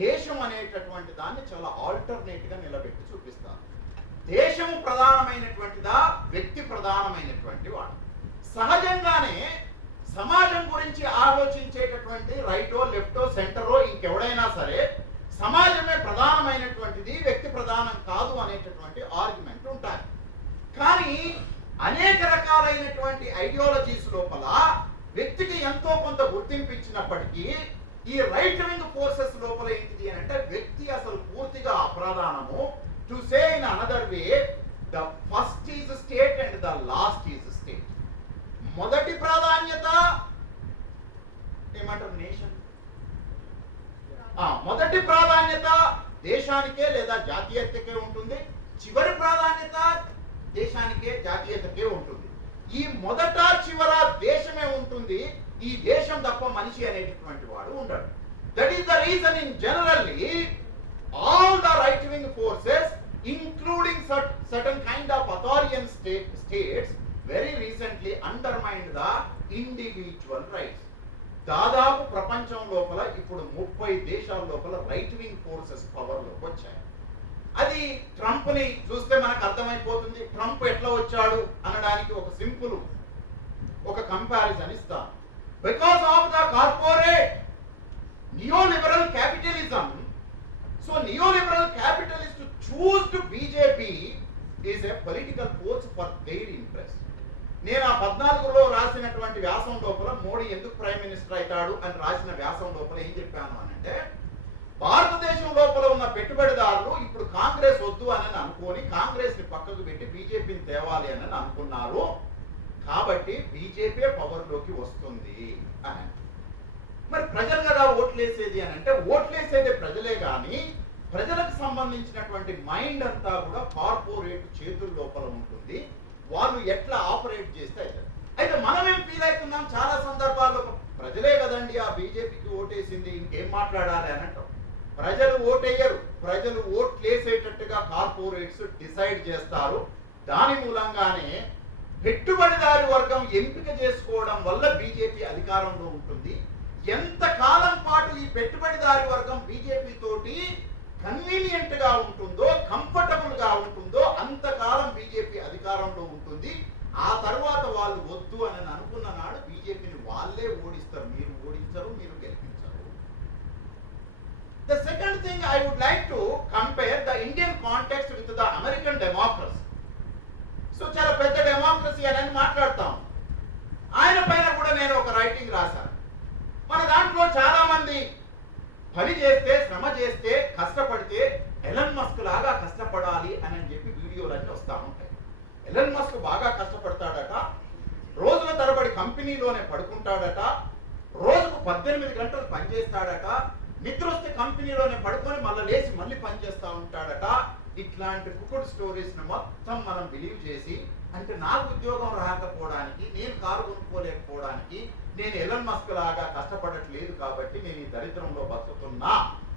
దేశం అనేటటువంటి దాన్ని చాలా ఆల్టర్నేట్ గా నిలబెట్టి చూపిస్తారు. దేశం ప్రధానమైనటువంటిదా, వ్యక్తి ప్రధానమైనటువంటి వాడు. సహజంగానే సమాజం గురించి ఆలోచించేటటువంటి రైటో, లెఫ్టో, సెంటరో ఇంకెవడైనా సరే సమాజమే ప్రధానమైనటువంటిది, వ్యక్తి ప్రధానం కాదు అనేటటువంటి ఆర్గ్యుమెంట్ ఉంటాయి. కానీ అనేక రకాలైనటువంటి ఐడియాలజీస్ లోపల వ్యక్తికి ఎంతో కొంత గుర్తింపు ఇచ్చినప్పటికీ ఈ రైట్ వింగ్ ఫోర్సెస్ లోపల ఏంటిది అని అంటే, వ్యక్తి అసలు పూర్తిగా అప్రధానము. To say in another way, the first is state and the last is state. మొదటి ప్రాధాన్యత ఏమంటారు, నేషన్. మొదటి ప్రాధాన్యత దేశానికే లేదా జాతీయతకే ఉంటుంది, చివరి ప్రాధాన్యత దేశానికే, జాతీయతకే ఉంటుంది. ఈ మొదట చివర దేశమే ఉంటుంది. ఈ దేశం తప్ప మనిషి అనేటటువంటి వాడు ఉండడు. That is the reason in generally all the right wing forces including certain kind of authoritarian states very recently undermined the individual rights. దాదాపు ప్రపంచం లోపల ఇప్పుడు 30 దేశాల లోపల రైట్ వింగ్ ఫోర్సెస్ పవర్ లోకి వచ్చాయి. అది ట్రంప్ ని చూస్తే మనకు అర్థమైపోతుంది. ట్రంప్ ఎట్లా వచ్చాడు అనడానికి ఒక సింపుల్ ఒక కంపారిజన్ ఇస్తాను. Because of the corporate neoliberal capitalism. So neoliberal capitalist choose to BJP is a political force for their interest. నేను ఆ 14లో రాసినటువంటి వ్యాసం లోపల మోడీ ఎందుకు ప్రైమ్ మినిస్టర్ అవుతాడు అని రాసిన వ్యాసం లోపల ఏం చెప్పాను అనంటే, భారతదేశం లోపల ఉన్న పెట్టుబడిదారులు ఇప్పుడు కాంగ్రెస్ వద్దు అని అనుకొని కాంగ్రెస్ ని పక్కకు పెట్టి బీజేపీని తేవాలి అని అనుకున్నారు. కాబట్టి బీజేపీ పవర్ లోకి వస్తుంది అని. మరి ప్రజలు కదా ఓట్లేసేది అని అంటే, ఓట్లేసేది ప్రజలే కానీ ప్రజలకు సంబంధించినటువంటి మైండ్ అంతా కూడా కార్పొరేట్ చేతుల లోపల ఉంటుంది. వాళ్ళు ఎట్లా ఆపరేట్ చేస్తే అయితే మనమేం ఫీల్ అవుతున్నాం చాలా సందర్భాల్లో, ప్రజలే కదండి ఆ బీజేపీకి ఓటేసింది, ఇంకేం మాట్లాడాలి అని అంటాం. ప్రజలు ఓటేయరు. ప్రజలు ఓట్లేసేటట్టుగా కార్పొరేట్స్ డిసైడ్ చేస్తారు. దాని మూలంగానే పెట్టుబడిదారు వర్గం ఎంపిక చేసుకోవడం వల్ల బీజేపీ అధికారంలో ఉంటుంది. ఎంత కాలం పాటు ఈ పెట్టుబడిదారు వర్గం బీజేపీ తోటి కన్వీనియంట్ గా ఉంటుందో, కంఫర్టబుల్ గా ఉంటుందో అంతకాలం బీజేపీ అధికారంలో ఉంటుంది. ఆ తర్వాత వాళ్ళు వద్దు అని అనుకున్న నాడు బీజేపీని వాళ్ళే ఓడిస్తారు. మీరు ఓడించరు, మీరు గెలిపించరు. The second thing I would like to compare the Indian context with the American democracy. So చాలా పెద్ద డెమోక్రసీ అని మాట్లాడతాం. ఆయన పైన కూడా నేను ఒక రైటింగ్ రాశాను. మన దాంట్లో చాలా మంది పని చేస్తే, శ్రమ చేస్తే, కష్టపడితే ఎలన్ మస్క్ లాగా కష్టపడాలి అని చెప్పి వీడియోలన్నీ వస్తూ ఉంటాయి. ఎలన్ మస్క్ బాగా కష్టపడతాడట, రోజుల తరబడి కంపెనీలోనే పడుకుంటాడట, రోజుకు 18 గంటలు పనిచేస్తాడట, నిద్ర వస్తే కంపెనీలోనే పడుకొని మళ్ళీ లేచి మళ్ళీ పనిచేస్తూ ఉంటాడట. ఇట్లాంటి కుకుడ్ స్టోరీస్ మొత్తం మనం బిలీవ్ చేసి, అంటే నాకు ఉద్యోగం రాకపోవడానికి, నేను కారు కొనుక్కోలేకపోవడానికి, నేను ఎలన్ మస్క్ లాగా కష్టపడట్లేదు కాబట్టి నేను ఈ దరిద్రంలో బతుకుతున్నా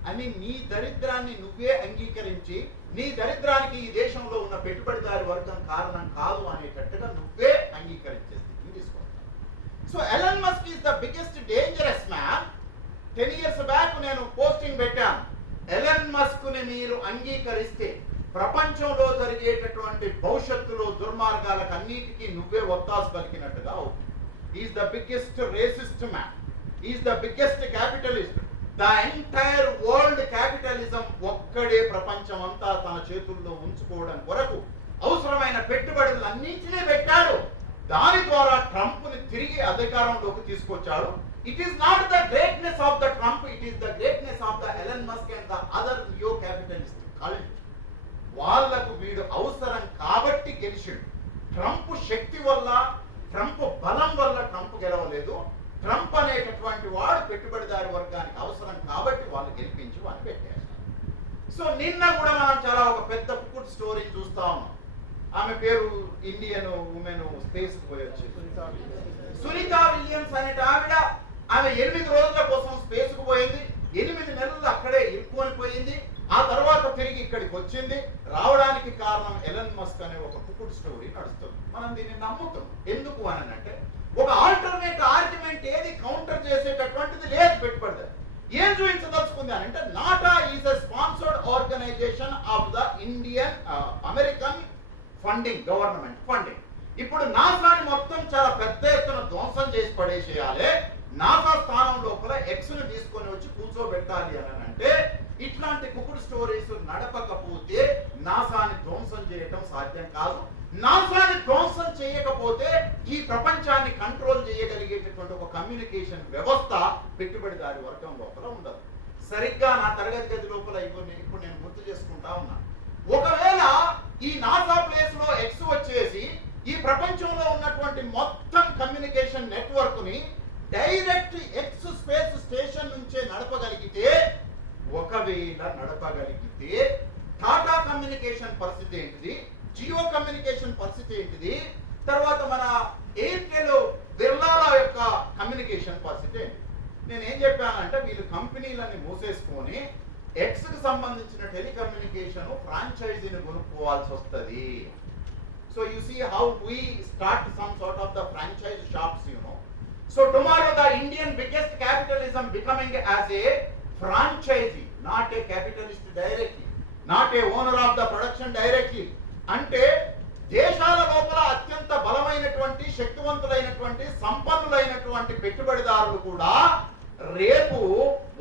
అని నీ దరిద్రాన్ని నువ్వే అంగీకరించి, నీ దరిద్రానికి ఈ దేశంలో ఉన్న పెట్టుబడిదారు వర్గం కారణం కాదు అనేటట్టుగా నువ్వే అంగీకరించే స్థితిని తీసుకొస్తాను. So Elon Musk is the biggest dangerous man. 10 years back నేను పోస్టింగ్ పెట్టాను. ఎలన్ మస్క్ ని మీరు అంగీకరిస్తే ప్రపంచంలో జరిగేటటువంటి భవిష్యత్తులో దుర్మార్గాలకు అన్నిటికీ నువ్వే ఒత్తాసు పలికినట్టుగా అవుతుంది. Is the biggest racist man, is the biggest capitalist. The entire world capitalism ఒక్కడే ప్రపంచం అంతా తన చేతుల్లో ఉంచుకోవడం కొరకు అవసరమైన పెట్టుబడులు అన్నింటినీ పెట్టాడు. దాని ద్వారా ట్రంప్ ని తిరిగి అధికారంలోకి తీసుకొచ్చాడు. It is not the greatness of the Trump, it is the greatness of the Elon Musk and the other new capitalist cult. వాళ్లకు వీడు అవసరం కాబట్టి గెలిచాడు. ట్రంప్ శక్తి వల్ల, ట్రంప్ బలం వల్ల ట్రంప్ గెలవలేదు. ట్రంప్ అనేటటువంటి వాడు పెట్టుబడిదారు వర్గానికి అవసరం కాబట్టి వాళ్ళు గెలిపించి వాళ్ళు పెట్టేస్తారు. సో నిన్న కూడా మనం చాలా ఒక పెద్ద కుకుడ్ స్టోరీ చూస్తా ఉన్నాం. ఆమె పేరు ఇండియన్ ఉమెన్ స్పేస్ పోయి వచ్చేది సునీత విలియమ్స్ అనేట ఆవిడ. ఆమె 8 రోజుల కోసం స్పేస్ కు పోయింది. 8 నెలలు అక్కడే ఇరుక్కొని పోయింది. ఆ తర్వాత తిరిగి ఇక్కడికి వచ్చింది. రావడానికి కారణం ఎలన్ మస్క్ అనే ఒక కుకుడ్ స్టోరీ నడుస్తుంది. మనం దీన్ని నమ్ముతాం. ఎందుకు అని అంటే, ఒక ఆల్టర్నేట్ ఆర్గ్యుమెంట్ ఏది కౌంటర్ చేసేటటువంటిది లేదు. పెట్టుబడిదారు ఏం చూపించదలుచుకుంది అని అంటే, NATA is a sponsored organization of the Indian American funding, government funding. ఇప్పుడు నాసాని మొత్తం చాలా పెద్ద ఎత్తున ధ్వంసం చేసి పడేసేయాలి. నాసా స్థానం లోపల ఎక్స్ ను తీసుకొని వచ్చి కూర్చోబెట్టాలి అని అంటే, ఇట్లాంటి కుకుడ్ స్టోరీస్ నడపకపోతే నాసాని ధ్వంసం చేయటం సాధ్యం కాదు. నాసాని ధ్వంసం చేయకపోతే ఈ ప్రపంచాన్ని కంట్రోల్ చేయగలిగేటటువంటి ఒక కమ్యూనికేషన్ వ్యవస్థ పెట్టుబడిదారి వర్గం లోపల ఉండదు. సరిగ్గా నా తరగతి గది లోపల ఇప్పుడు నేను గుర్తు చేసుకుంటా ఉన్నా. ఒకవేళ ఈ నాసా ప్లేస్ లో ఎక్స్ వచ్చేసి ఈ ప్రపంచంలో ఉన్నటువంటి మొత్తం కమ్యూనికేషన్ నెట్వర్క్ ని డైరెక్ట్ ఎక్స్ స్పేస్ స్టేషన్ నుంచే నడపగలిగితే, ఒకవేళ నడపగలిగితే టాటా కమ్యూనికేషన్ పరిస్థితి ఏంటిది, జియో కమ్యూనికేషన్ పరిస్థితి ఏంటిది, తర్వాత మన ఎయిర్టెల్ బిర్లాల యొక్క కమ్యూనికేషన్ పరిస్థితి ఏంటి? నేను ఏం చెప్పానంటే వీళ్ళు కంపెనీలన్నీ మూసేసుకొని ఎక్స్కి సంబంధించిన టెలికమ్యూనికేషన్ ఫ్రాంచైజీని కొనుక్కోవాల్సి వస్తుంది. So you see how we start some sort of the franchise shops, you know. So tomorrow the Indian biggest capitalism becoming as a franchisee, not a capitalist directly, not a owner of the production directly. అంటే దేశాల లోపల అత్యంత బలమైనటువంటి శక్తివంతులైనటువంటి సంపన్నులైనటువంటి పెట్టుబడిదారులు కూడా రేపు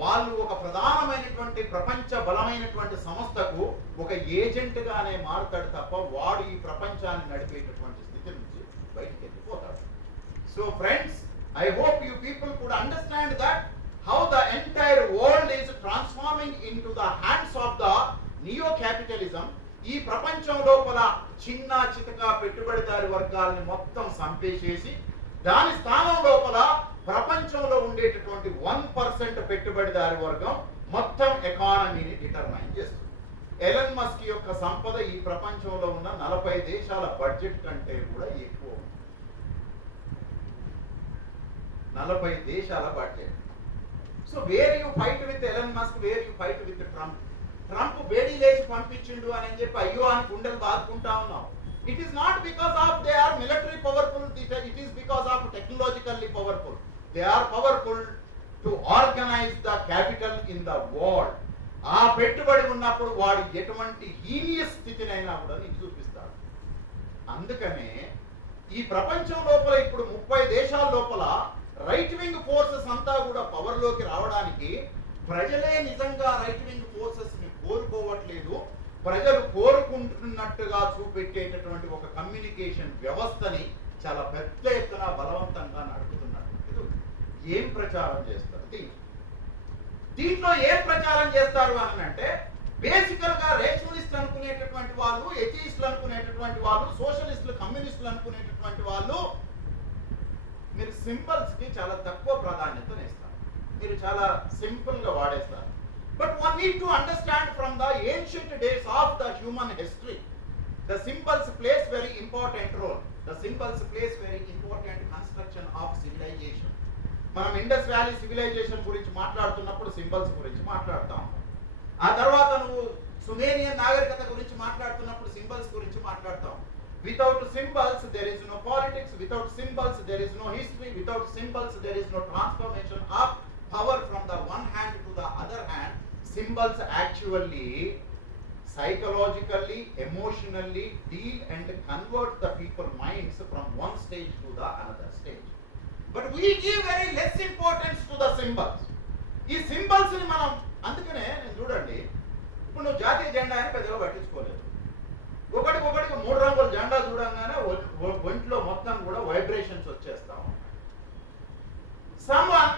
వాళ్ళు ఒక ప్రధానమైనటువంటి ప్రపంచ బలమైనటువంటి సంస్థకు ఒక ఏజెంట్ గానే మారుతాడు తప్ప వాడు ఈ ప్రపంచాన్ని నడిపేటటువంటి స్థితి నుంచి బయటికి వెళ్ళిపోతాడు. So friends, I hope you people could understand that how the entire world is transforming into the hands of the neo-capitalism. ఈ ప్రపంచం లోపల చిన్న చితక పెట్టుబడిదారి వర్గాలని మొత్తం సంపేసేసి దాని స్థానం లోపల ప్రపంచంలో ఉండేటటువంటి 1% పెట్టుబడిదారి వర్గం మొత్తం ఎకానమీని డిటర్మైన్ చేస్తుంది. ఎలన్ మస్క్ యొక్క సంపద ఈ ప్రపంచంలో ఉన్న 40 దేశాల బడ్జెట్ కంటే కూడా ఎక్కువ. 40 దేశాల బడ్జెట్. So where you fight with Elon Musk, where you fight with Trump. Trump బేడీ లేచి పంపించిండు అని చెప్పి అయ్యో అని గుండెలు బాదుకుంటా ఉన్నాం. It is not because of they are military powerful, it is because of technologically powerful. They are powerful to organise the capital in the world. ఆ పెట్టుబడి ఉన్నప్పుడు వాడు ఎటువంటి హీనియస్ స్థితినైనా కూడా నీకు చూపిస్తాడు. అందుకనే ఈ ప్రపంచం లోపల ఇప్పుడు 30 దేశాల లోపల రైట్ వింగ్ ఫోర్సెస్ అంతా కూడా పవర్ లోకి రావడానికి ప్రజలే నిజంగా రైట్ వింగ్ ఫోర్సెస్ ని కోరుకోవట్లేదు, ప్రజలు కోరుకుంటున్నట్టుగా చూపెట్టేటటువంటి ఒక కమ్యూనికేషన్ వ్యవస్థని చాలా పెద్ద ఎత్తున బలవంతంగా నడుపుతున్నట్టు. ఏం ప్రచారం చేస్తారు దీంట్లో? ఏం ప్రచారం చేస్తారు అని అంటే బేసికల్ గా రేషనలిస్ట్ అనుకునేటటువంటి వాళ్ళు, ఎథియిస్టులు అనుకునేటటువంటి వాళ్ళు, సోషలిస్టులు, కమ్యూనిస్టులు అనుకునేటటువంటి వాళ్ళు మీరు సింబల్స్ కి చాలా తక్కువ ప్రాధాన్యతను ఇస్తారు, మీరు చాలా సింపుల్ గా వాడేస్తారు. But one need to understand from the ancient days of the human history the symbols plays very important role. The symbols plays very important construction of civilization. మనం ఇండస్ వ్యాలీ సివిలైజేషన్ గురించి మాట్లాడుతున్నప్పుడు సింబల్స్ గురించి మాట్లాడుతాం. ఆ తర్వాత నువ్వు సుమేరియన్ నాగరికత గురించి మాట్లాడుతున్నప్పుడు సింబల్స్ గురించి మాట్లాడతాం. Without symbols there is no politics, without symbols there is no history, without symbols there is no transformation of power from the one hand to the other hand. Symbols actually psychologically, emotionally deal and convert the people's minds from one stage to the another stage. But we give very less importance to the symbols. ఈ symbols ని మనం అందుకనే నేను చూడండి, ఇప్పుడు నువ్వు జాతీయ జెండా అని పెద్దగా పట్టించుకోలేదు. ఒకటికొకటికి 3 రంగుల జెండా చూడంగానే ఒంట్లో మొత్తం కూడా వైబ్రేషన్స్ వచ్చేస్తా ఉంటాయి. సమ్వన్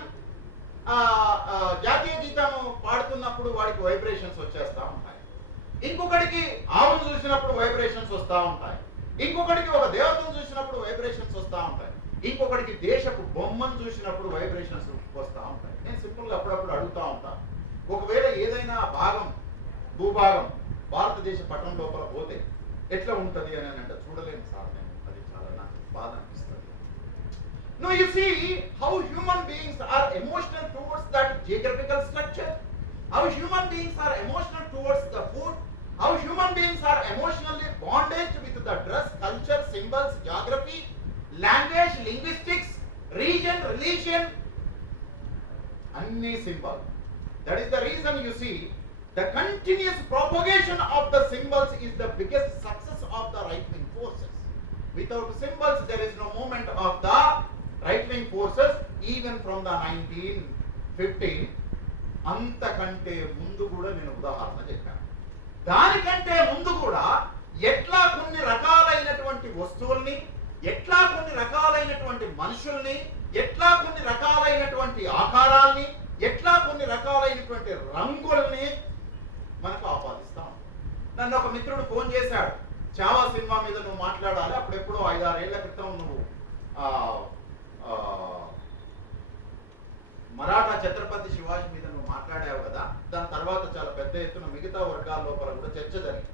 జాతీయ గీతం పాడుతున్నప్పుడు వాడికి వైబ్రేషన్స్ వచ్చేస్తా ఉంటాయి. ఇంకొకటికి ఆవును చూసినప్పుడు వైబ్రేషన్స్ వస్తూ ఉంటాయి. ఇంకొకటికి ఒక దేవతను చూసినప్పుడు వైబ్రేషన్స్ వస్తూ ఉంటాయి. ఇంకొకటికి దేశపు బొమ్మను చూసినప్పుడు వైబ్రేషన్స్ వస్తూ ఉంటాయి. నేను సింపుల్గా అప్పుడప్పుడు అడుగుతూ ఉంటాను, ఒకవేళ ఏదైనా భాగం భూభాగం భారతదేశ పట్టణం లోపల పోతే ఎట్లా ఉంటది అని అంటే చూడలేను సార్, నేను అది చాలా నాకు బాధ అనిపిస్తుంది. No, you see how human beings are emotional towards that geographical structure, how human beings are emotional towards the food, how human beings are emotionally bonded with the dress, culture, symbols, geography, language, linguistics, region, religion, anni symbol. That is the reason you see the continuous propagation of the symbols is the biggest success of the right-wing forces. Without symbols, there is no movement of the right-wing forces, even from the 1915. అంతకంటే ముందు కూడా నేను ఉదాహరణ చెప్పాను. దానికంటే ముందు కూడా ఎట్లా కొన్ని రకాలైనటువంటి వస్తువుల్ని, ఎట్లా కొన్ని రకాలైనటువంటి మనుషుల్ని, ఎట్లా కొన్ని రకాలైనటువంటి ఆకారాల్ని, ఎట్లా కొన్ని రకాలైనటువంటి రంగుల్ని మనకు ఆపాదిస్తాం. నన్ను ఒక మిత్రుడు ఫోన్ చేశాడు, చావా సినిమా మీద నువ్వు మాట్లాడాలి, అప్పుడెప్పుడో 5-6 ఏళ్ల క్రితం నువ్వు మరాఠా ఛత్రపతి శివాజీ మీద నువ్వు మాట్లాడావు కదా, దాని తర్వాత చాలా పెద్ద ఎత్తున మిగతా వర్గాల లోపల కూడా చర్చ జరిగింది.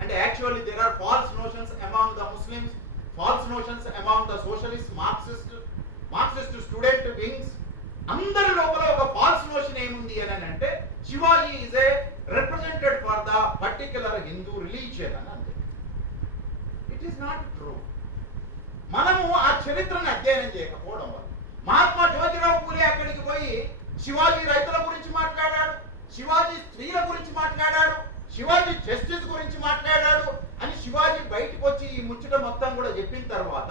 అంటే actually there are false notions among the Muslims, false notions among the socialist, Marxist, Marxist student wings అందరి లోపల ఒక ఫాల్స్ నోషన్ ఏముంది అని అంటే Shivaji is a represented for the particular Hindu religion అని అంతే. It is not true. మనము ఆ చరిత్రను అధ్యయనం చేయకపోవడం వల్ల మహాత్మా జ్యోతిరావు పూలే అక్కడికి పోయి శివాజీ రైతుల గురించి మాట్లాడాడు, శివాజీ స్త్రీల గురించి మాట్లాడాడు, శివాజీ జస్టిస్ గురించి మాట్లాడాడు అని శివాజీ బయటకు వచ్చి ఈ ముచ్చట మొత్తం కూడా చెప్పిన తర్వాత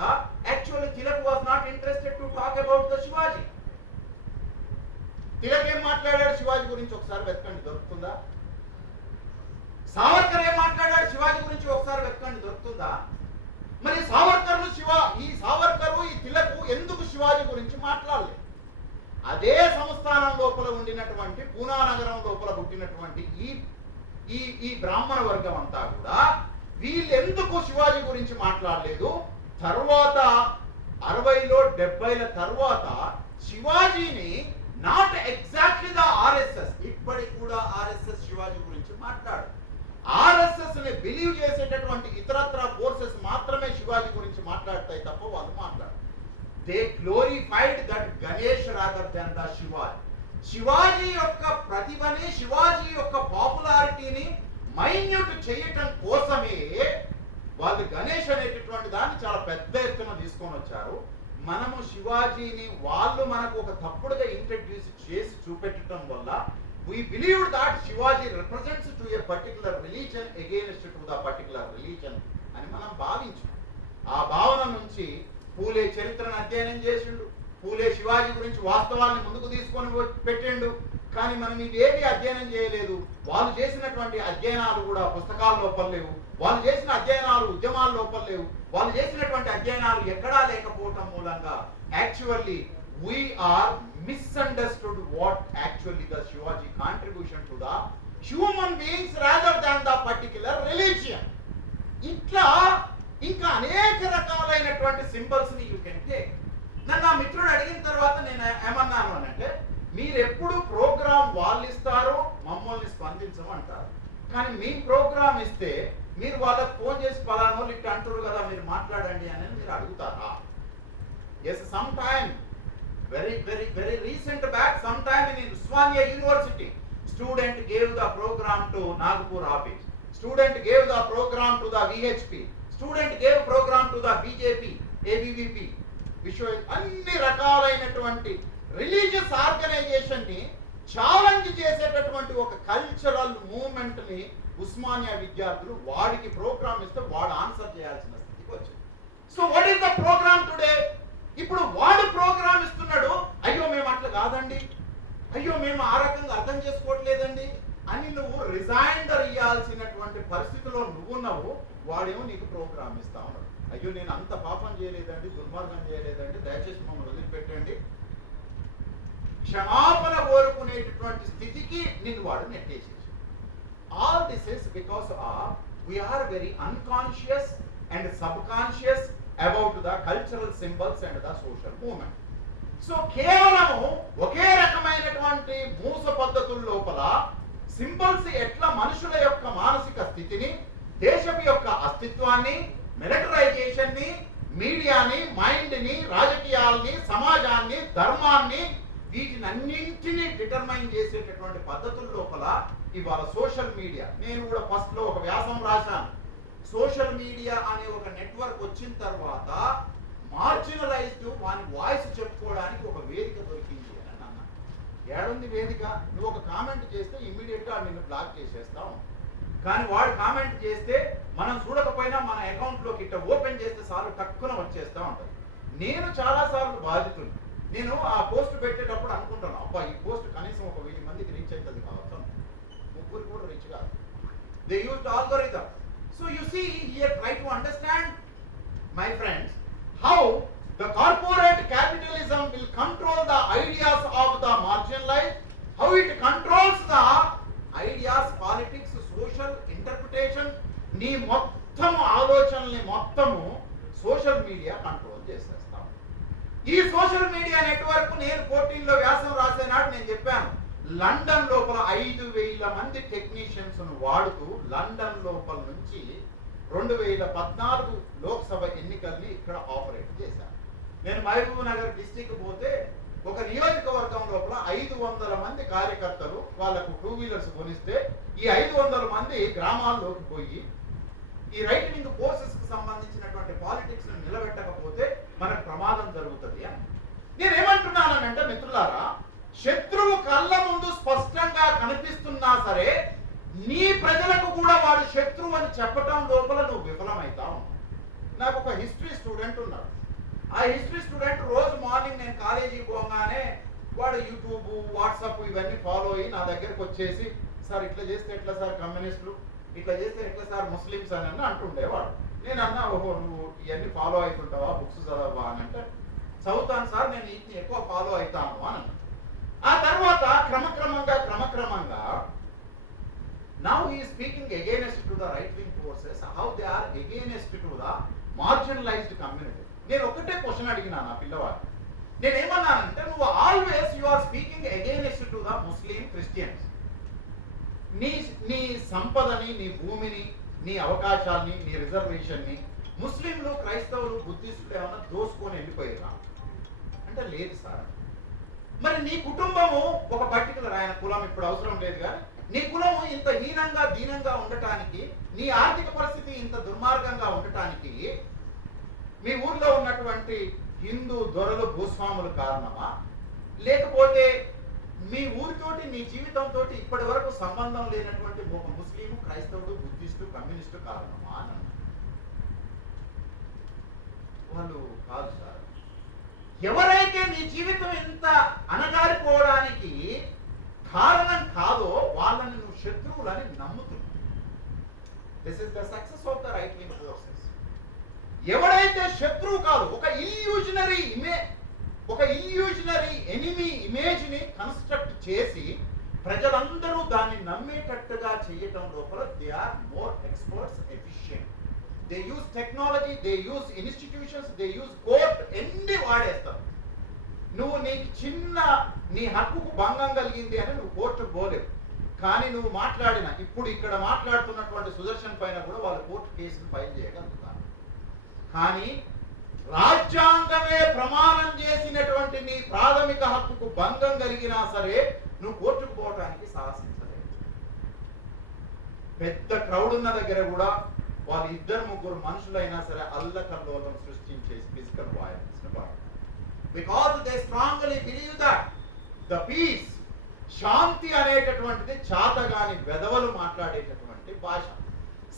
actually Tilak was not interested to talk about the Shivaji. Tilak ఏం మాట్లాడాడు శివాజీ గురించి ఒకసారి వెతకండి, దొరుకుతుందా? సావర్కర్ ఏం మాట్లాడాడు శివాజీ గురించి ఒకసారి వెతకండి, దొరుకుతుందా? మరి ఈ సావర్కరు ఈ తిలక్ ఎందుకు శివాజీ గురించి మాట్లాడలేదు? అదే సంస్థానం లోపల ఉండినటువంటి పూనా నగరం లోపల పుట్టినటువంటి ఈ బ్రాహ్మణ వర్గం అంతా కూడా వీళ్ళెందుకు శివాజీ గురించి మాట్లాడలేదు? తర్వాత 60లో 70ల తర్వాత శివాజీని నాట్ ఎగ్జాక్ట్లీ ద ఆర్ఎస్ఎస్, ఇప్పటికి కూడా ఆర్ఎస్ఎస్ శివాజీ గురించి మాట్లాడు. ఆర్ఎస్ఎస్ ని బిలీవ్ చేసేటటువంటి ఇతరత్ర ఫోర్సెస్ మాత్రమే శివాజీ గురించి మాట్లాడతాయి తప్ప వాళ్ళు మాట్లాడు. They glorified that Ganesh rather than the Shivaji. Shivaji యొక్క ప్రతిభని, శివాజీ యొక్క పాపులారిటీని మైన్యూట్ చేయటం కోసమే వాళ్ళు గణేష్ అనేటటువంటి దాన్ని చాలా పెద్ద ఎత్తున తీసుకొని వచ్చారు. మనము శివాజీని వాళ్ళు మనకు ఒక తప్పుడుగా ఇంట్రడ్యూస్ చేసి చూపెట్టడం వల్ల we believe that Shivaji represents to a particular religion against to the particular religion అని మనం భావించాం. ఆ భావన నుంచి పూలే చరిత్రను అధ్యయనం చేసిండు, పూలే శివాజీ గురించి వాస్తవాన్ని ముందుకు తీసుకొని పెట్టిండు. కానీ మనం ఇవేవి అధ్యయనం చేయలేదు. వాళ్ళు చేసినటువంటి అధ్యయనాలు కూడా పుస్తకాల లోపల లేవు, వాళ్ళు చేసిన అధ్యయనాలు ఉద్యమాల లోపల లేవు, వాళ్ళు చేసినటువంటి అధ్యయనాలు ఎక్కడా లేకపోవటం మూలంగా actually we are misunderstood what actually the Shivaji contribution to the human beings rather than the particular religion. ఇట్లా ఇంకా అనేక రకాలైనటువంటి సింబల్స్ ని యూ కెన్ టేక్. నన్ను ఆ మిత్రుడు అడిగిన తర్వాత నేను ఏమన్నాను అని అంటే, మీరు ఎప్పుడు ప్రోగ్రామ్ వాళ్ళు ఇస్తారో మమ్మల్ని స్పందించమంటారు, కానీ మీ ప్రోగ్రామ్ ఇస్తే మీరు వాళ్ళకి ఫోన్ చేసి పలానోళ్ళు ఇట్లా అంటారు కదా మీరు మాట్లాడండి అని మీరు అడుగుతారా? Yes, some time very recent back, sometime in Usmania University, student gave the program to Nagpur office, student gave the program to the VHP, student gave program to the BJP, ABVP, అన్ని రకాలైనటువంటి religious organisation ని challenge చేసేటటువంటి ఒక cultural movement ని ఉస్మానియా విద్యార్థులు వాడికి programme ఇస్తే వాడు ఆన్సర్ చేయాల్సిన స్థితికి వచ్చింది. So what is the programme today? ఇప్పుడు వాడు ప్రోగ్రామ్ ఇస్తున్నాడు, అయ్యో మేము అట్లా కాదండి, అయ్యో మేము ఆ రకంగా అర్థం చేసుకోవట్లేదండి అని నువ్వు రిజైండర్ ఇవ్వాల్సినటువంటి పరిస్థితిలో నువ్వున్నావు. వాడేమో నీకు ప్రోగ్రామ్ ఇస్తా ఉన్నాడు, అయ్యో నేను అంత పాపం చేయలేదండి, దుర్మార్గం చేయలేదండి, దయచేసి మమ్మల్ని వదిలిపెట్టండి, క్షమాపణ కోరుకునేటటువంటి స్థితికి నిన్ను వాడు నెట్టేసేసి. All this is because of we're very unconscious and subconscious about the cultural symbols and the social movement. So కేవలము ఒకే రకమైనటువంటి మూస పద్ధతుల లోపల సింబల్స్ ఎట్లా మనుషుల యొక్క మానసిక స్థితిని, దేశపు యొక్క అస్తిత్వాన్ని, మిలిటరైజేషన్ ని, మీడియాని, మైండ్ ని, రాజకీయాల్ని, సమాజాన్ని, ధర్మాన్ని, వీటినన్నింటినీ డిటర్మైన్ చేసేటటువంటి పద్ధతుల లోపల ఇవాళ సోషల్ మీడియా, నేను కూడా ఫస్ట్ లో ఒక వ్యాసం రాశాను, సోషల్ మీడియా అనే ఒక నెట్వర్క్ వచ్చిన తర్వాత మార్జినలైజ్డ్ వాని వాయిస్ చెప్పుకోవడానికి ఒక వేదిక దొరికింది అని అన్నా. ఏడుంది వేదిక? నువ్వు ఒక కామెంట్ చేస్తే ఇమ్మీడియట్ గా నిన్ను బ్లాక్ చేసేస్తాం, కానీ వాడు కామెంట్ చేస్తే మనం చూడకపోయినా మన అకౌంట్ లోకి ఇట్లా ఓపెన్ చేస్తే సార్లు టక్కున వచ్చేస్తా ఉంటుంది. నేను చాలా సార్లు బాధితులు, నేను ఆ పోస్ట్ పెట్టేటప్పుడు అనుకుంటాను, అబ్బా ఈ పోస్ట్ కనీసం ఒక 1000 మందికి రీచ్ అవుతుంది కావచ్చు, 3 కూడా రీచ్ కాదు. They used algorithm. So you see here, try to understand, my friends, how the corporate capitalism will control the ideas of the marginalized, how it controls the ideas, politics, social interpretation. నీ మొత్తం ఆలోచనల్ని మొత్తము social media control చేసేస్తాం. ఈ social media network నేను 14లో వ్యాసం రాసేనాడు నేను చెప్పాను, లండన్ లోపల 5000 మంది టెక్నీషియన్స్ వాడుతూ లండన్ లోపల నుంచి 2014 లోక్సభ ఎన్నికల్ని ఇక్కడ ఆపరేట్ చేశారు. నేను మహబూబ్ నగర్ డిస్టిక్ పోతే ఒక నియోజకవర్గం లోపల 500 మంది కార్యకర్తలు వాళ్ళకు 2 వీలర్స్ కొనిస్తే ఈ 500 మంది గ్రామాల్లోకి పోయి ఈ రైట్ వింగ్ ఫోర్సెస్ కు సంబంధించినటువంటి పాలిటిక్స్ ను నిలబెట్టకపోతే మనకు ప్రమాదం జరుగుతుంది అని నేనేమంటున్నానంటే మిత్రులారా, శత్రువు కళ్ళ ముందు స్పష్టంగా కనిపిస్తున్నా సరే నీ ప్రజలకు కూడా వాడు శత్రువు అని చెప్పటం లోపల నువ్వు విఫలమవుతావు. నాకు ఒక హిస్టరీ స్టూడెంట్ ఉన్నాడు. ఆ హిస్టరీ స్టూడెంట్ రోజు మార్నింగ్ నేను కాలేజీకి పోగానే వాడు యూట్యూబ్, వాట్సాప్ ఇవన్నీ ఫాలో అయ్యి నా దగ్గరకు వచ్చేసి, సార్ ఇట్లా చేస్తే ఎట్లా సార్ కమ్యూనిస్టులు, ఇట్లా చేస్తే ఎట్లా సార్ ముస్లిమ్స్ అని అంటుండేవాడు. నేను అన్నా, ఓహో నువ్వు ఇవన్నీ ఫాలో అవుతుంటావా, బుక్స్ చదవా అని అంటే, చదువుతాను సార్, నేను ఇది ఎక్కువ ఫాలో అవుతాను అని. ఆ తర్వాత క్రమక్రమంగా now he is speaking against to the right wing forces, how they are against to the marginalized community. నేను ఒకటే క్వశ్చన్ అడిగినా నా పిల్లవాడు, నేను ఏమన్నానంటే, నువ్వు always you are speaking against to the Muslim Christians. నీ సంపదని, నీ భూమిని, నీ అవకాశాన్ని, నీ రిజర్వేషన్ని ముస్లింలు, క్రైస్తవులు, బుద్ధిస్టులు ఏమన్నా దోసుకొని వెళ్ళిపోయారా అంటే లేదు సార్. మరి నీ కుటుంబము ఒక పర్టికులర్, ఆయన కులం ఇప్పుడు అవసరం లేదు కానీ, నీ కులము ఇంత హీనంగా దీనంగా ఉండటానికి, నీ ఆర్థిక పరిస్థితి ఇంత దుర్మార్గంగా ఉండటానికి మీ ఊర్లో ఉన్నటువంటి హిందూ దొరలు, భూస్వాములు కారణమా, లేకపోతే మీ ఊరితోటి, మీ జీవితంతో ఇప్పటి వరకు సంబంధం లేనటువంటి ముస్లిం, క్రైస్తవుడు, బుద్ధిస్టు, కమ్యూనిస్టు కారణమా అని అన్నారు. వాళ్ళు కాదు సార్. ఎవరైతే నీ జీవితం ఇంత అనగారిపోవడానికి కారణం కాదో వాళ్ళని నువ్వు శత్రువులని నమ్ముతున్నావు. This is the success of the right wing forces. ఎవడైతే శత్రువు కాదు, ఒక ఇల్యూజనరీ ఎనిమీ ఇమేజ్ ని కన్స్ట్రక్ట్ చేసి ప్రజలందరూ దాన్ని నమ్మేటట్టుగా చేయటం లోపల they are more experts, efficient. They use technology, they use institutions, they use court, ఎన్ని వాడేస్తారు. నువ్వు నీకు చిన్న నీ హక్కుకు భంగం కలిగింది అని నువ్వు కోర్టుకు పోలేవు. కానీ నువ్వు మాట్లాడిన, ఇప్పుడు ఇక్కడ మాట్లాడుతున్నటువంటి సుదర్శన్ పైన కూడా వాళ్ళు కోర్టు కేసును ఫైల్ చేయగలుగుతారు. కానీ రాజ్యాంగమే ప్రమాణం చేసినటువంటి నీ ప్రాథమిక హక్కుకు భంగం కలిగినా సరే నువ్వు కోర్టుకు పోవటానికి సాహసించలేదు. పెద్ద క్రౌడ్ ఉన్న దగ్గర కూడా వాళ్ళు 2-3 మనుషులైనా సరే అల్లకల్లోలం సృష్టించే ఫిజికల్ వయలెన్స్ ని వాడతారు. Because they strongly believe that the peace, శాంతి అనేటటువంటిది చాతగాని వెధవలు మాట్లాడేటటువంటి భాష.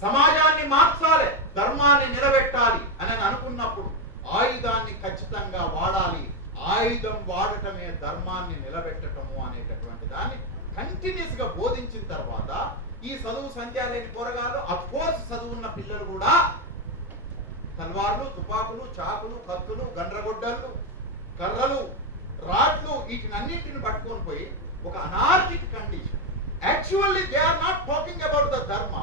సమాజాన్ని మార్చాలి, ధర్మాన్ని నిలబెట్టాలి అని అనుకున్నప్పుడు ఆయుధాన్ని ఖచ్చితంగా వాడాలి. ఆయుధం వాడటమే ధర్మాన్ని నిలబెట్టటము అనేటటువంటి దాన్ని కంటిన్యూస్ గా బోధించిన తర్వాత ఈ చదువు సంధ్య లేని పోరగాలు, అఫ్ కోర్స్ చదువున్న పిల్లలు కూడా తల్వార్లు, తుపాకులు, చాకులు, కత్తులు, గండ్రగొడ్డళ్ళు, కర్రలు, రాడ్లు వీటినన్నింటిని పట్టుకొని పోయి ఒక anarchic condition. Actually they are not talking about the dharma,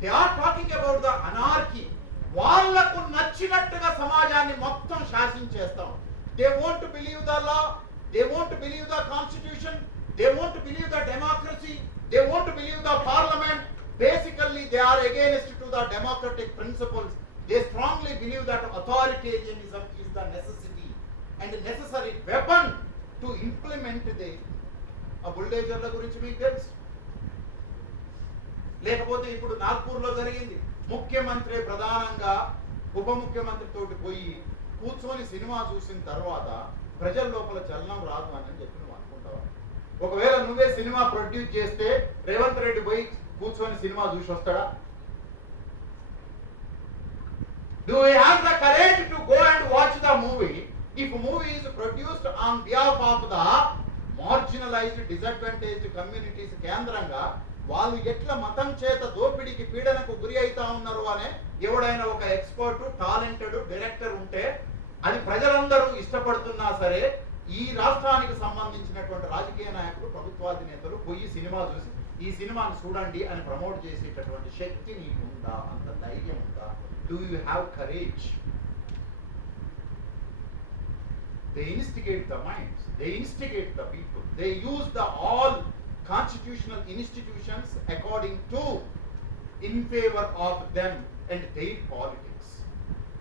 they are talking about the anarchy. వాళ్లకు నచ్చినట్టుగా సమాజాన్ని మొత్తం శాసించేస్తాం. They want to believe the law, they want to believe the constitution, they want to believe the democracy, they want to believe the parliament. Basically they are against to the democratic principles. They strongly believe that authoritarianism is the necessity and necessary weapon to implement the బుల్డేజర్ల గురించి మీకు తెలుసు. లేకపోతే ఇప్పుడు నాగ్పూర్ లో జరిగింది, ముఖ్యమంత్రి ప్రధానంగా ఉప ముఖ్యమంత్రి తోటి పోయి కూర్చొని సినిమా చూసిన తర్వాత ప్రజల లోపల చలనం రాదు అని చెప్పి నువ్వు అనుకుంటావా? ఒకవేళ నువ్వే సినిమా ప్రొడ్యూస్ చేస్తే రేవంత్ రెడ్డి పోయి కూర్చొని సినిమా చూసి వస్తాడా? Do we have the courage to go and watch the movie if movie is produced on behalf of the marginalized, disadvantaged communities? కేంద్రంగా వాళ్ళు ఎట్లా మతం చేత దోపిడీకి, పీడనకు గురి అవుతా ఉన్నారు అనే ఎవడైనా ఒక ఎక్స్పర్ట్, టాలెంటెడ్ డైరెక్టర్ ఉంటే అది ప్రజలందరూ ఇష్టపడుతున్నా సరే ఈ రాష్ట్రానికి సంబంధించినటువంటి రాజకీయ నాయకులు, ప్రభుత్వాధినేతలు పోయి సినిమా చూసి ఈ సినిమాను చూడండి అని ప్రమోట్ చేసేటటువంటి శక్తి నీకు ఉందా? అంత ధైర్యం ఉందా? Do you have courage? They instigate the minds, they instigate the people, they use the all constitutional institutions according to, in favor of them and their politics.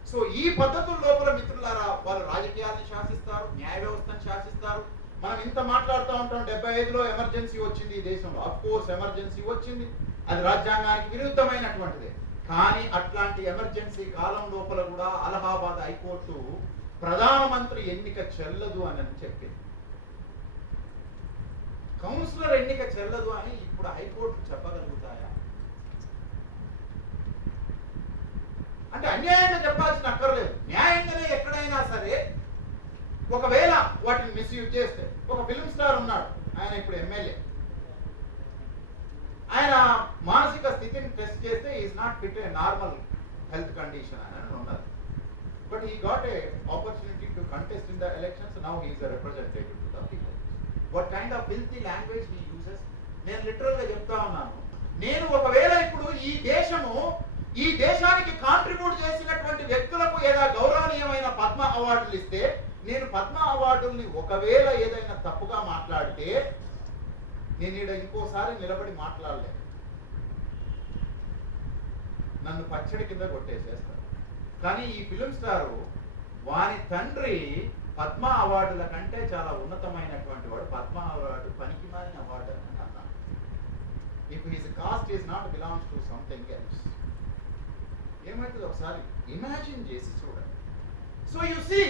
So ఈ పద్ధతుల లోపల మిత్రులారా వాళ్ళు రాజకీయాలను శాసిస్తారు, న్యాయ వ్యవస్థను శాసిస్తారు. మనం ఇంత మాట్లాడుతూ ఉంటాం, 75లో ఎమర్జెన్సీ వచ్చింది ఈ దేశంలో. అఫ్ కోర్స్ ఎమర్జెన్సీ వచ్చింది, అది రాజ్యాంగానికి విరుద్ధమైనటువంటిదే. కానీ అట్లాంటి ఎమర్జెన్సీ కాలం లోపల కూడా అలహాబాద్ హైకోర్టు ప్రధానమంత్రి ఎన్నిక చెల్లదు అని చెప్పింది. కౌన్సిలర్ ఎన్నిక చెల్లదు అని ఇప్పుడు హైకోర్టు చెప్పగలుగుతాయా? అంటే అన్యాయంగా చెప్పాల్సిన అక్కర్లేదు, న్యాయంగానే ఎక్కడైనా సరే ఒకవేళ వాటిని మిస్యూజ్ చేస్తే. ఒక ఫిల్మ్ స్టార్ ఉన్నాడు, ఆయన ఇప్పుడు ఎమ్మెల్యే. ఆయన మానసిక స్థితిని టెస్ట్ చేస్తే is not fit A normal health condition అని ఉన్నది. But he got a opportunity to contest in the elections. Now he is a representative to the people. What kind of filthy language he uses. నేను literal గా చెప్తా ఉన్నాను, నేను ఒకవేళ ఇప్పుడు ఈ దేశానికి కాంట్రిబ్యూట్ చేసినటువంటి వ్యక్తులకు ఏదైనా గౌరవనీయమైన పద్మ అవార్డులు ఇస్తే, నేను పద్మ అవార్డుల్ని ఒకవేళ ఏదైనా తప్పుగా మాట్లాడితే నేను ఈడ ఇంకోసారి నిలబడి మాట్లాడలేదు, నన్ను పచ్చడి కింద కొట్టేసేస్తారు. కానీ ఈ ఫిలిం స్టారు వాని తండ్రి పద్మ అవార్డుల కంటే చాలా ఉన్నతమైనటువంటి వాడు. పద్మ అవార్డు పనికిమాలిన అవార్డు అని అన్నాడు. If his caste is not belongs to something else, ఏమైతుంది ఒకసారి ఇమాజిన్ చేసి చూడండి. So you see,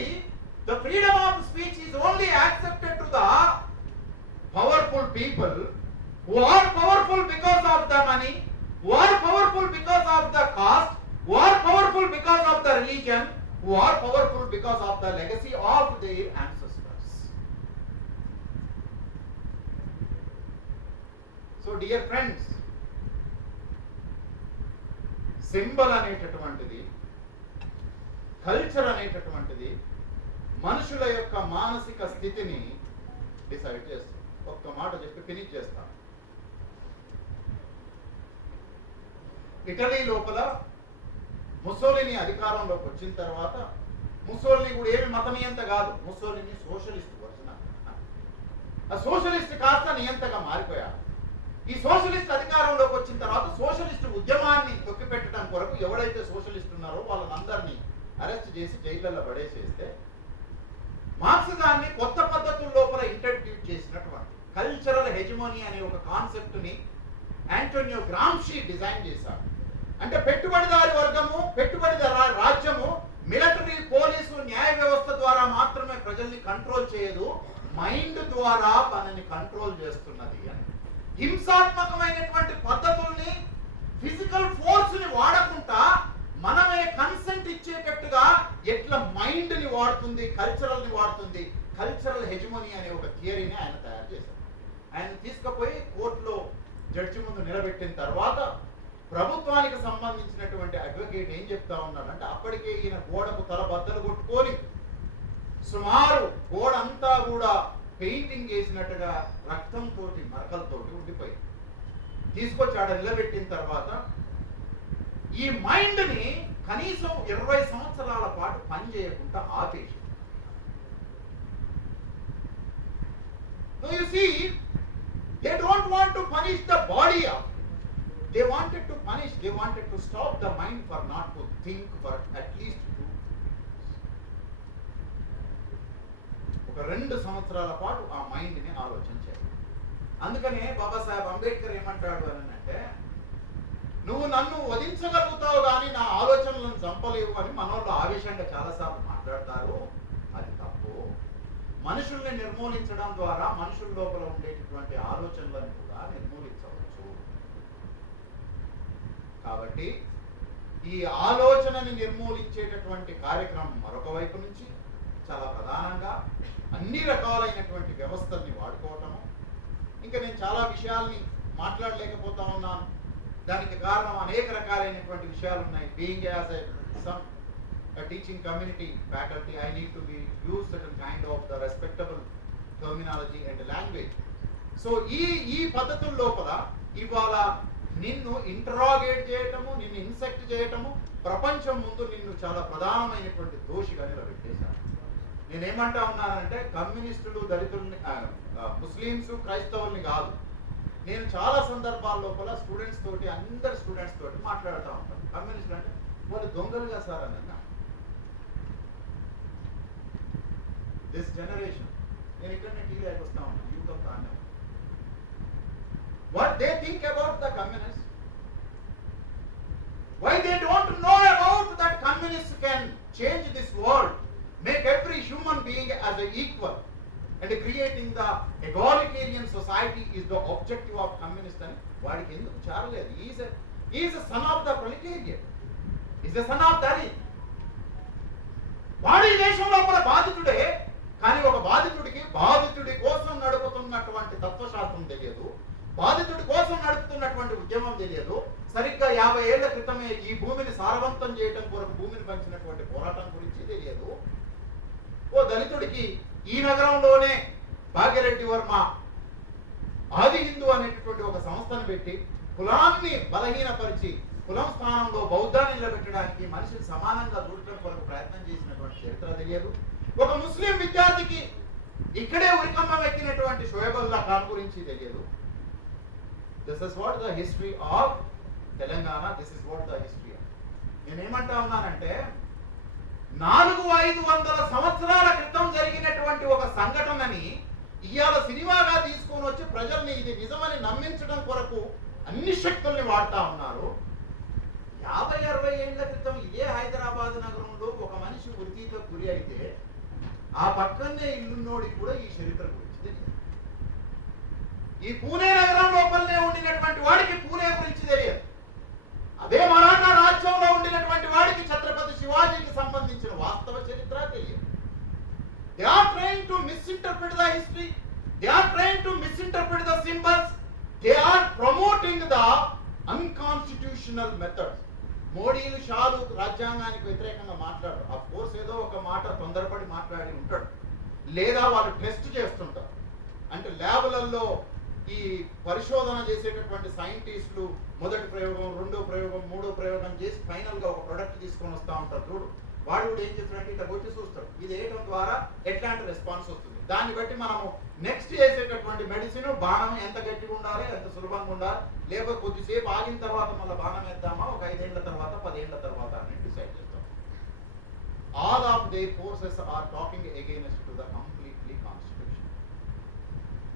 the freedom of speech is only accepted to the powerful people who are powerful because of the money, who are powerful because of the caste, who are powerful because of the religion, who are powerful because of the legacy of their ancestors. So dear friends, symbol అనేటటువంటిది, culture అనేటటువంటిది మనుషుల యొక్క మానసిక స్థితిని decide చేస్తుంది. ఒక్క మాట చెప్పి ఫినిష్ చేస్తాను. ఇటలీ లోపల ముసోలిని అధికారంలోకి వచ్చిన తర్వాత, ముసోలిని కూడా ఏమి మత నియంత కాదు, ముసోలిని సోషలిస్ట్ ఒరిజినల్. ఆ సోషలిస్ట్ కాస్త నియంతగా మారిపోయాడు. ఈ సోషలిస్ట్ అధికారంలోకి వచ్చిన తర్వాత సోషలిస్ట్ ఉద్యమాన్ని తొక్కిపెట్టడం కొరకు ఎవరైతే సోషలిస్ట్ ఉన్నారో వాళ్ళందరినీ అరెస్ట్ చేసి జైళ్లలో పడేసేస్తే, మార్క్సిజాన్ని కొత్త పద్ధతుల లోపల ఇంట్రడ్యూస్ చేసినటువంటి కల్చరల్ హెజిమోనీ అనే ఒక కాన్సెప్ట్ ని ఆంటోనియో గ్రాంషి డిజైన్ చేశారు. అంటే పెట్టుబడిదారి వర్గము, పెట్టుబడిదారు రాజ్యము మిలిటరీ, పోలీసు, న్యాయ వ్యవస్థ ద్వారా మాత్రమే ప్రజల్ని కంట్రోల్ చేయదు, మైండ్ ద్వారా మనల్ని కంట్రోల్ చేస్తున్నది అని. హింసాత్మకమైనటువంటి పద్ధతుల్ని, ఫిజికల్ ఫోర్స్ ని వాడకుండా మనమే కన్సెంట్ ఇచ్చేటట్టుగా ఎట్లా మైండ్ ని వాడుతుంది, కల్చరల్ ని వాడుతుంది. కల్చరల్ హెజిమోనీ అనే ఒక థియరీని ఆయన తయారు చేశారు. ఆయన తీసుకుపోయి కోర్టులో జడ్జి ముందు నిలబెట్టిన తర్వాత ప్రభుత్వానికి సంబంధించినటువంటి అడ్వకేట్ ఏం చెప్తా ఉన్నాడంటే, అప్పటికే ఈయన గోడకు తల బద్దలు కొట్టుకొని సుమారు గోడ అంతా కూడా పెయింటింగ్ వేసినట్టుగా రక్తంతో మరకలతోటి ఉండిపోయింది. తీసుకొచ్చి ఆడ నిలబెట్టిన తర్వాత ఈ మైండ్ ని కనీసం 20 సంవత్సరాల పాటు పని చేయకుండా ఆపేసి. You see, they don't want to punish the body of it. They wanted to punish, they wanted to stop the mind for not to think for at least 2 ఒక 2 సంవత్సరాల పాటు ఆ మైండ్ ని ఆలోచన చేయాలి. అందుకనే బాబాసాహెబ్ అంబేద్కర్ ఏమంటాడు అని అంటే, నువ్వు నన్ను వధించగలుగుతావు కానీ నా ఆలోచనలను చంపలేవు అని మనోళ్ళు ఆవేశంగా చాలాసార్లు మాట్లాడతారు. అది తప్పు. మనుషుల్ని నిర్మూలించడం ద్వారా మనుషుల లోపల ఉండేటటువంటి ఆలోచనలను కూడా నిర్మూలించవచ్చు. కాబట్టి ఈ ఆలోచనని నిర్మూలించేటటువంటి కార్యక్రమం మరొక వైపు నుంచి చాలా ప్రధానంగా అన్ని రకాలైనటువంటి వ్యవస్థల్ని వాడుకోవటము. ఇంకా నేను చాలా విషయాల్ని మాట్లాడలేకపోతా ఉన్నాను. దానికి కారణం అనేక రకాలైనటువంటి విషయాలు ఉన్నాయి. Being as a teaching community faculty, I need to use certain kind of the respectable terminology and language. So ఈ పద్ధతుల లోపల ఇవాళ నిన్ను ఇంటరాగేట్ చేయటము, నిన్ను ఇన్సెక్ట్ చేయటము, ప్రపంచం ముందు నిన్ను చాలా ప్రధానమైనటువంటి దోషిగా నిలబెట్టేశారు. నేనేమంటా ఉన్నానంటే, కమ్యూనిస్టులు దళితుల్ని, ముస్లింస్, క్రైస్తవుల్ని కాదు, నేను చాలా సందర్భాల లోపల స్టూడెంట్స్ తోటి, అందరు స్టూడెంట్స్ తోటి మాట్లాడుతూ ఉంటాను. కమ్యూనిస్టులు అంటే వాళ్ళు దొంగలుగా సార్ అని అన్నా. దిస్ జనరేషన్, నేను ఇక్కడనే టీవీకి వస్తా ఉన్నాను, youth of Tandav, what they think about the communists, why they don't know about that communists can change this world, make every human being as an equal, and creating the egalitarian society is the objective of communist. అని వాడికి ఎందుకు చారలేదు? he is a son of the proletariat, he is a son of Dalit. వాడు ఈ దేశంలో కూడా బాధితుడే, కానీ ఒక బాధితుడికి బాధితుడి కోసం నడుపుతున్నటువంటి తత్వశాస్త్రం తెలియదు, బాధితుడి కోసం నడుపుతున్నటువంటి ఉద్యమం తెలియదు. సరిగ్గా 50 ఏళ్ల క్రితమే ఈ భూమిని సారవంతం చేయడం కొరకు భూమిని పంచినటువంటి పోరాటం గురించి తెలియదు. ఓ దళితుడికి ఈ నగరంలోనే భాగ్యరెడ్డి వర్మ ఆది హిందూ అనేటటువంటి ఒక సంస్థను పెట్టి కులాన్ని బలహీనపరిచి కులం స్థానంలో బౌద్ధాన్ని నిలబెట్టడానికి మనిషిని సమానంగా చూడటం కొరకు ప్రయత్నం చేసినటువంటి చరిత్ర తెలియదు. ఒక ముస్లిం విద్యార్థికి ఇక్కడే ఉరికమ్మం ఎక్కినటువంటి షోయబుల్లా ఖాన్ గురించి తెలియదు. This is what the history of Telangana, this is what the history. నేనేమంటా ఉన్నానంటే 400-500 సంవత్సరాల క్రితం జరిగినటువంటి ఒక సంఘటనని ఇవాళ సినిమాగా తీసుకొని వచ్చి ప్రజల్ని ఇది నిజమని నమ్మించడం కొరకు అన్ని శక్తుల్ని వాడుతా ఉన్నారు. 50-60 ఏళ్ల క్రితం ఇదే హైదరాబాద్ నగరంలో ఒక మనిషి ఉరితీతో గురి అయితే ఆ పక్కనే ఇల్లున్నోడికి కూడా ఈ చరిత్ర గురించి తెలియదు. ఈ పూణే నగరం లోపలనే ఉండినటువంటి వాడికి పూణే గురించి తెలియదు. అదే మరాఠా రాజ్యంలో ఉండినటువంటి వాడికి ఛత్రపతి శివాజీకి సంబంధించిన వాస్తవ చరిత్ర తెలియదు. They are trying to misinterpret the history. They are trying to misinterpret the symbols. They are promoting the unconstitutional methods. మోడీలు షాలు రాజ్యాంగానికి వ్యతిరేకంగా మాట్లాడరు. ఆఫ్ కోర్స్ ఏదో ఒక మాట తొందరపడి మాట్లాడి ఉంటాడు, లేదా వాళ్ళు టెస్ట్ చేస్తుంటారు. అంటే ల్యాబ్లలో ఈ పరిశోధన చేసేటటువంటి సైంటిస్టులు మొదటి ప్రయోగం, రెండో ప్రయోగం, మూడో ప్రయోగం చేసి ఫైనల్ గా ఒక ప్రొడక్ట్ తీసుకొని వస్తూ ఉంటారు. చూడు వాడు కూడా ఏం చేస్తాడంటే ఇట్లా కొట్టి చూస్తాడు, ఇది వేయడం ద్వారా ఎట్లాంటి రెస్పాన్స్ వస్తుంది. దాన్ని బట్టి మనము నెక్స్ట్ చేసేటటువంటి మెడిసిన్ బాణం ఎంత గట్టిగా ఉండాలి, ఎంత సులభంగా ఉండాలి, లేకపోతే కొద్దిసేపు ఆగిన తర్వాత మళ్ళీ బాణం వేద్దామా, ఒక 5 ఏళ్ల తర్వాత 10 ఏళ్ల తర్వాత అని డిసైడ్ చేస్తాం. All of they forces are talking against to the completely constitution.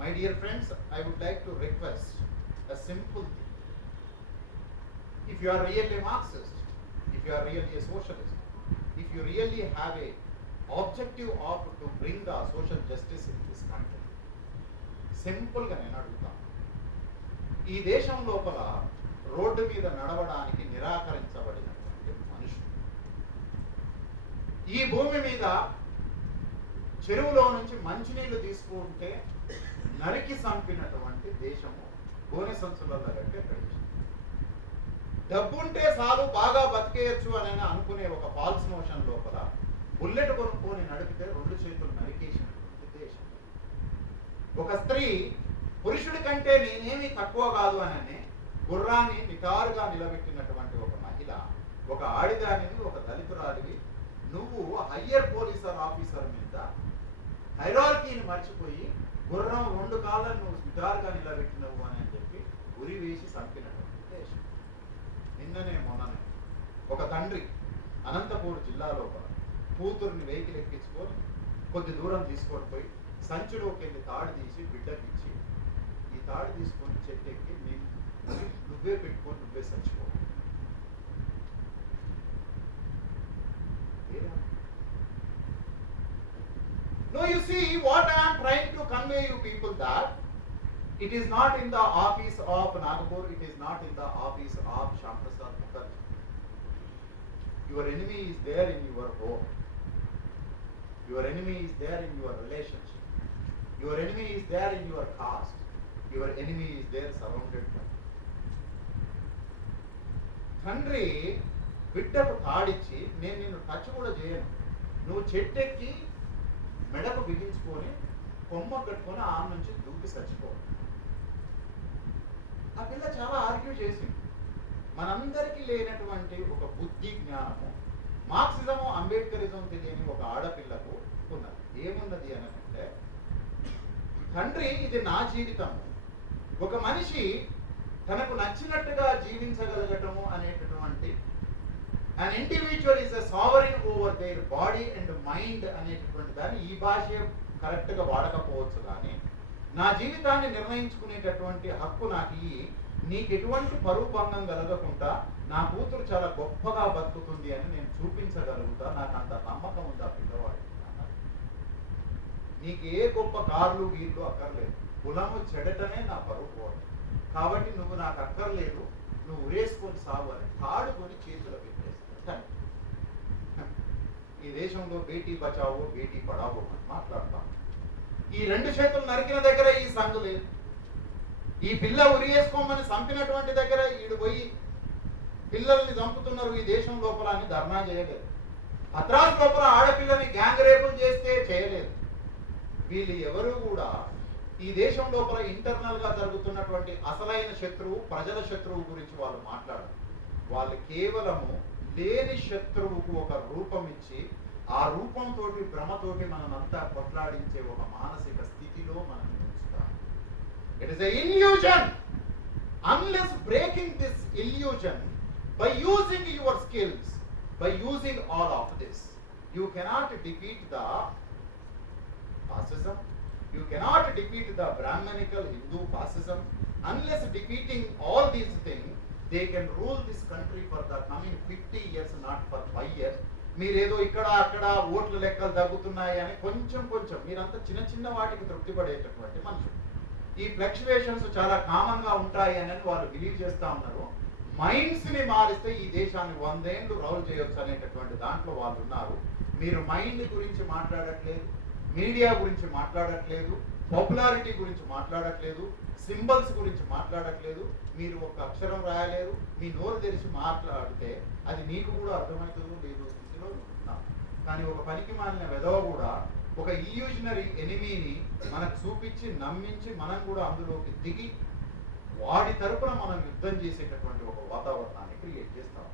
My dear friends, I would like to request a simple thing. If you are really a Marxist, if you are really a socialist, if you really have a objective of to bring the social justice in this country, simple గా నేను అడుగుతాను, ఈ దేశం లోపల road మీద నడవడానికి నిరాకరించబడినటువంటి మనుషులు, ఈ భూమి మీద చెరువులో నుంచి మంచినీళ్లు తీసుకుంటే నరికి చంపినటువంటి దేశము గోనె సంచులలో కట్టే ప్రదేశం. డబ్బుంటే చాలు బాగా బతికేయచ్చు అని అనుకునే ఒక ఫాల్స్ నోషన్ లోపల బుల్లెట్ కొనుక్కొని నడిపితే 2 చేతులు నరికేసినటువంటి దేశం. ఒక స్త్రీ పురుషుడి కంటే నేనేమి తక్కువ కాదు అని గుర్రాన్ని నిటారుగా నిలబెట్టినటువంటి ఒక మహిళ, ఒక ఆడిదానిని, ఒక దళితురాలివి నువ్వు హయ్యర్ పోలీసర్ ఆఫీసర్ మీద హైరార్కీని మర్చిపోయి గుర్రం 2 కాళ్ళను నువ్వు నిటారుగా నిలబెట్టినవు అని చెప్పి ఉరి వేసి చంపినటువంటి దేశం. నిన్ననే మొన్ననే ఒక తండ్రి అనంతపూర్ జిల్లా లోపల కూతుర్ని వెహికల్ ఎక్కించుకొని కొద్ది దూరం తీసుకొని పోయి సంచిలోకి వెళ్ళి తాడు తీసి బిడ్డకి ఇచ్చి, ఈ తాడు తీసుకొని చెట్టు ఎక్కి నువ్వే పెట్టుకొని నువ్వే చచ్చిపో. No, you see what I am trying to convey you people, that it is not in the office of Nagpur, it is not in the office of Shyam Prasad Mukherjee. Your enemy is there in your home. Your enemy is there in your relationship. Your enemy is there in your caste. Your enemy is there surrounded by. తండ్రి బిడ్డకు తాడిచ్చి నేను నిన్ను touch కూడా చేయను, నువ్వు చెట్టెక్కి మెడకు బిగించుకొని కొమ్మ కట్టుకొని ఆమె నుంచి దూకి చచ్చిపో. ఆ పిల్ల చాలా ఆర్గ్యూ చేసింది. మనందరికీ లేనటువంటి ఒక బుద్ధి జ్ఞానము, మార్క్సిజము అంబేద్కరిజం తెలియని ఒక ఆడపిల్లకు ఉన్నది. ఏమున్నది అని అంటే, తండ్రి ఇది నా జీవితము, ఒక మనిషి తనకు నచ్చినట్టుగా జీవించగలగటము అనేటటువంటి an individual is a sovereign over their body and mind అనేటటువంటి దాన్ని ఈ భాష కరెక్ట్గా వాడకపోవచ్చు, కానీ నా జీవితాన్ని నిర్ణయించుకునేటటువంటి హక్కు నాకు నీకు ఎటువంటి పరువు భంగం కలగకుండా నా కూతురు చాలా గొప్పగా బతుకుతుంది అని నేను చూపించగలుగుతా, నాకు అంత నమ్మకం ఉంది ఆ పిల్లవాడికి. నీకు ఏ గొప్ప కార్లు గీర్లు అక్కర్లేదు, కులము చెడటమే నా పరువు పోవడం, కాబట్టి నువ్వు నాకు అక్కర్లేదు, నువ్వు ఉరేసుకొని సాగు అని తాడుకొని చేతులు పెట్టేస్తాను. ఈ దేశంలో బేటీ బచావో బేటీ పడావో అని మాట్లాడతాం. ఈ రెండు చేతులు నరికిన దగ్గర ఈ సంఘు లేదు. ఈ పిల్ల ఉరియేసుకోమని చంపినటువంటి దగ్గర ఈడు పోయి పిల్లల్ని చంపుతున్నారు ఈ దేశం లోపల అని ధర్నా చేయలేదు. హత్రాస్ లోపల ఆడపిల్లని గ్యాంగ్ రేపులు చేస్తే చేయలేదు. వీళ్ళు ఎవరు కూడా ఈ దేశం లోపల ఇంటర్నల్ గా జరుగుతున్నటువంటి అసలైన శత్రువు, ప్రజల శత్రువు గురించి వాళ్ళు మాట్లాడరు. వాళ్ళు కేవలము లేని శత్రువుకు ఒక రూపం ఇచ్చి ఆ రూపంతో భ్రమతోటి మనమంతా కొట్లాడించే ఒక మానసిక స్థితిలో మనం ఉంచుతాం. It is a illusion. Unless breaking this illusion by using your skills, by using all of this, you cannot defeat the fascism, you cannot defeat the Brahmanical Hindu fascism. Unless defeating all these things, they can rule this country for the coming 50 years, not for 5 years. మీరేదో ఇక్కడ అక్కడ ఓట్ల లెక్కలు తగ్గుతున్నాయి అని కొంచెం మీరంతా చిన్న చిన్న వాటికి తృప్తి పడేటటువంటి మనుషులు. ఈ ఫ్లక్చువేషన్స్ చాలా కామన్ గా ఉంటాయి అని వాళ్ళు బిలీవ్ చేస్తా ఉన్నారు. మైండ్స్ ని మారిస్తే ఈ దేశాన్ని 100 ఏళ్ళు రౌల్ చేయొచ్చు అనేటటువంటి దాంట్లో వాళ్ళు ఉన్నారు. మీరు మైండ్ గురించి మాట్లాడట్లేదు, మీడియా గురించి మాట్లాడట్లేదు, పాపులారిటీ గురించి మాట్లాడట్లేదు, సింబల్స్ గురించి మాట్లాడట్లేదు. మీరు ఒక అక్షరం రాయలేరు, మీ నోరు తెరిచి మాట్లాడితే అది నీకు కూడా అర్థమవుతుందో లేదో స్థితిలో ఉన్నాం. కానీ ఒక పనికి మాలిన వెధవ కూడా ఒక ఇల్యూషనరీ ఎనిమీని మనకు చూపించి నమ్మించి మనం కూడా అందులోకి దిగి వాడి తరపున మనం యుద్ధం చేసేటటువంటి ఒక వాతావరణాన్ని క్రియేట్ చేస్తాం.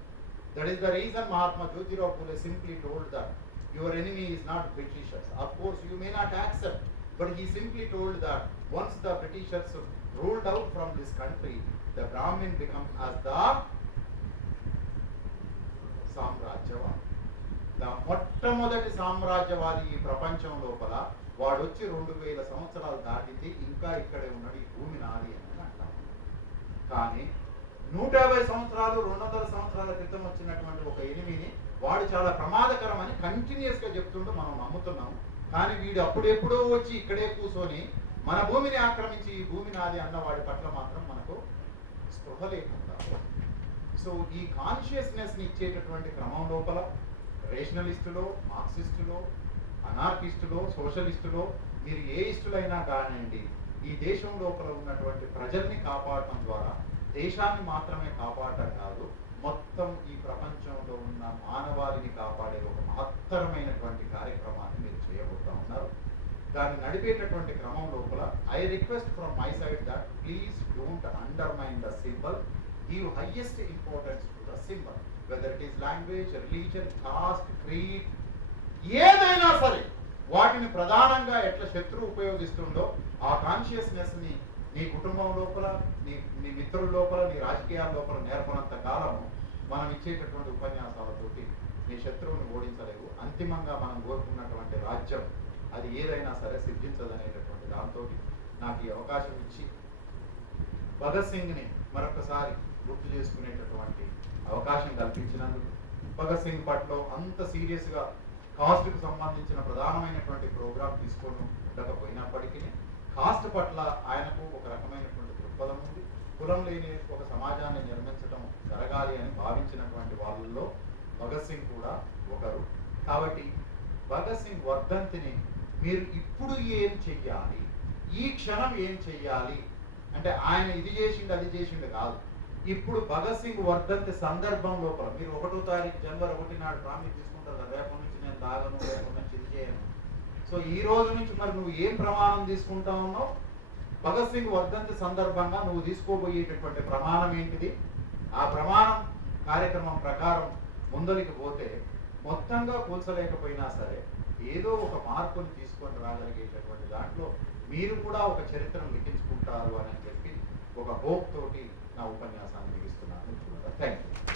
That is the reason Mahatma Jyotirao Phule simply told that your enemy is not Britishers. Of course you may not accept, but he simply told that once the Britishers ruled out from this country, the Brahmin become as the సామ్రాజ్యవాది. మొట్టమొదటి సామ్రాజ్యవాది ఈ ప్రపంచం లోపల వాడు వచ్చి 2000 సంవత్సరాలు దాటితే ఇంకా ఇక్కడే ఉన్నాడు, ఈ భూమి నాది అని అంటాం. కానీ 150 సంవత్సరాలు 200 సంవత్సరాల క్రితం వచ్చినటువంటి ఒక ఎనిమిని వాడు చాలా ప్రమాదకరం అని కంటిన్యూస్ గా చెప్తుంటూ మనం నమ్ముతున్నాం. కానీ వీడు అప్పుడెప్పుడో వచ్చి ఇక్కడే కూర్చొని మన భూమిని ఆక్రమించి ఈ భూమి నాది అన్న వాడి పట్ల మాత్రం మనకు స్పృహ లేకుండా. సో ఈ కాన్షియస్నెస్ ని ఇచ్చేటటువంటి క్రమం లోపల రేషనలిస్టులో, మార్క్సిస్టులో, అనార్కిస్టులో, సోషలిస్టులో, మీరు ఏ ఇస్టులైనా కానివ్వండి, ఈ దేశం లోపల ఉన్నటువంటి ప్రజల్ని కాపాడటం ద్వారా దేశాన్ని మాత్రమే కాపాడటం కాదు, మొత్తం ఈ ప్రపంచంలో ఉన్న మానవాళిని కాపాడే ఒక మహత్తరమైనటువంటి కార్యక్రమాన్ని మీరు చేయబోతా ఉన్నారు. దాన్ని నడిపేటటువంటి క్రమం లోపల I request from my side that please don't undermine the symbol, give highest importance to the symbol, whether it is language, religion, cost, creed, ఏదైనా సరే వాటిని ప్రధానంగా ఎట్లా శత్రువు ఉపయోగిస్తుండో ఆ కాన్షియస్నెస్ ని నీ కుటుంబం లోపల, నీ మిత్రుల లోపల, నీ రాజకీయాల లోపల నేర్పనంత కాలము మనం ఇచ్చేటటువంటి ఉపన్యాసాలతోటి నీ శత్రువుని ఓడించలేవు. అంతిమంగా మనం కోరుకున్నటువంటి రాజ్యం అది ఏదైనా సరే సిద్ధించదనేటటువంటి దాంతో నాకు ఈ అవకాశం ఇచ్చి భగత్ సింగ్ ని మరొకసారి గుర్తు చేసుకునేటటువంటి అవకాశం కల్పించినందుకు, భగత్ సింగ్ పట్ల అంత సీరియస్ గా కాస్ట్ కు సంబంధించిన ప్రధానమైనటువంటి ప్రోగ్రాం తీసుకొని ఉండకపోయినప్పటికీ కాస్ట్ పట్ల ఆయనకు ఒక రకమైనటువంటి దృక్పథం ఉంది. కులం లేని ఒక సమాజాన్ని నిర్మించడం జరగాలి అని భావించినటువంటి వాళ్ళల్లో భగత్ సింగ్ కూడా ఒకరు. కాబట్టి భగత్ సింగ్ వర్ధంతిని మీరు ఇప్పుడు ఏం చెయ్యాలి, ఈ క్షణం ఏం చెయ్యాలి అంటే ఆయన ఇది చేసిండు అది చేసిండు కాదు. ఇప్పుడు భగత్ సింగ్ వర్ధంతి సందర్భం లోపల మీరు 1వ తారీఖు జనవరి 1 నాడు ప్రామిస్ తీసుకుంటారు కదా, రేపటి నుంచి నేను తాగను, రేపటి నుంచి ఇది చేయను. సో ఈ రోజు నుంచి మరి నువ్వు ఏం ప్రమాణం తీసుకుంటా ఉన్నావు, భగత్ సింగ్ వర్ధంతి సందర్భంగా నువ్వు తీసుకోబోయేటటువంటి ప్రమాణం ఏంటిది, ఆ ప్రమాణం కార్యక్రమం ప్రకారం ముందరికి పోతే మొత్తంగా కూల్చలేకపోయినా సరే ఏదో ఒక మార్పుని తీసుకొని రాగలిగేటటువంటి దాంట్లో మీరు కూడా ఒక చరిత్రను లిఖించుకుంటారు అని చెప్పి ఒక హోప్ తోటి నా ఉపన్యాసాన్ని ముగిస్తున్నాను. Thank you.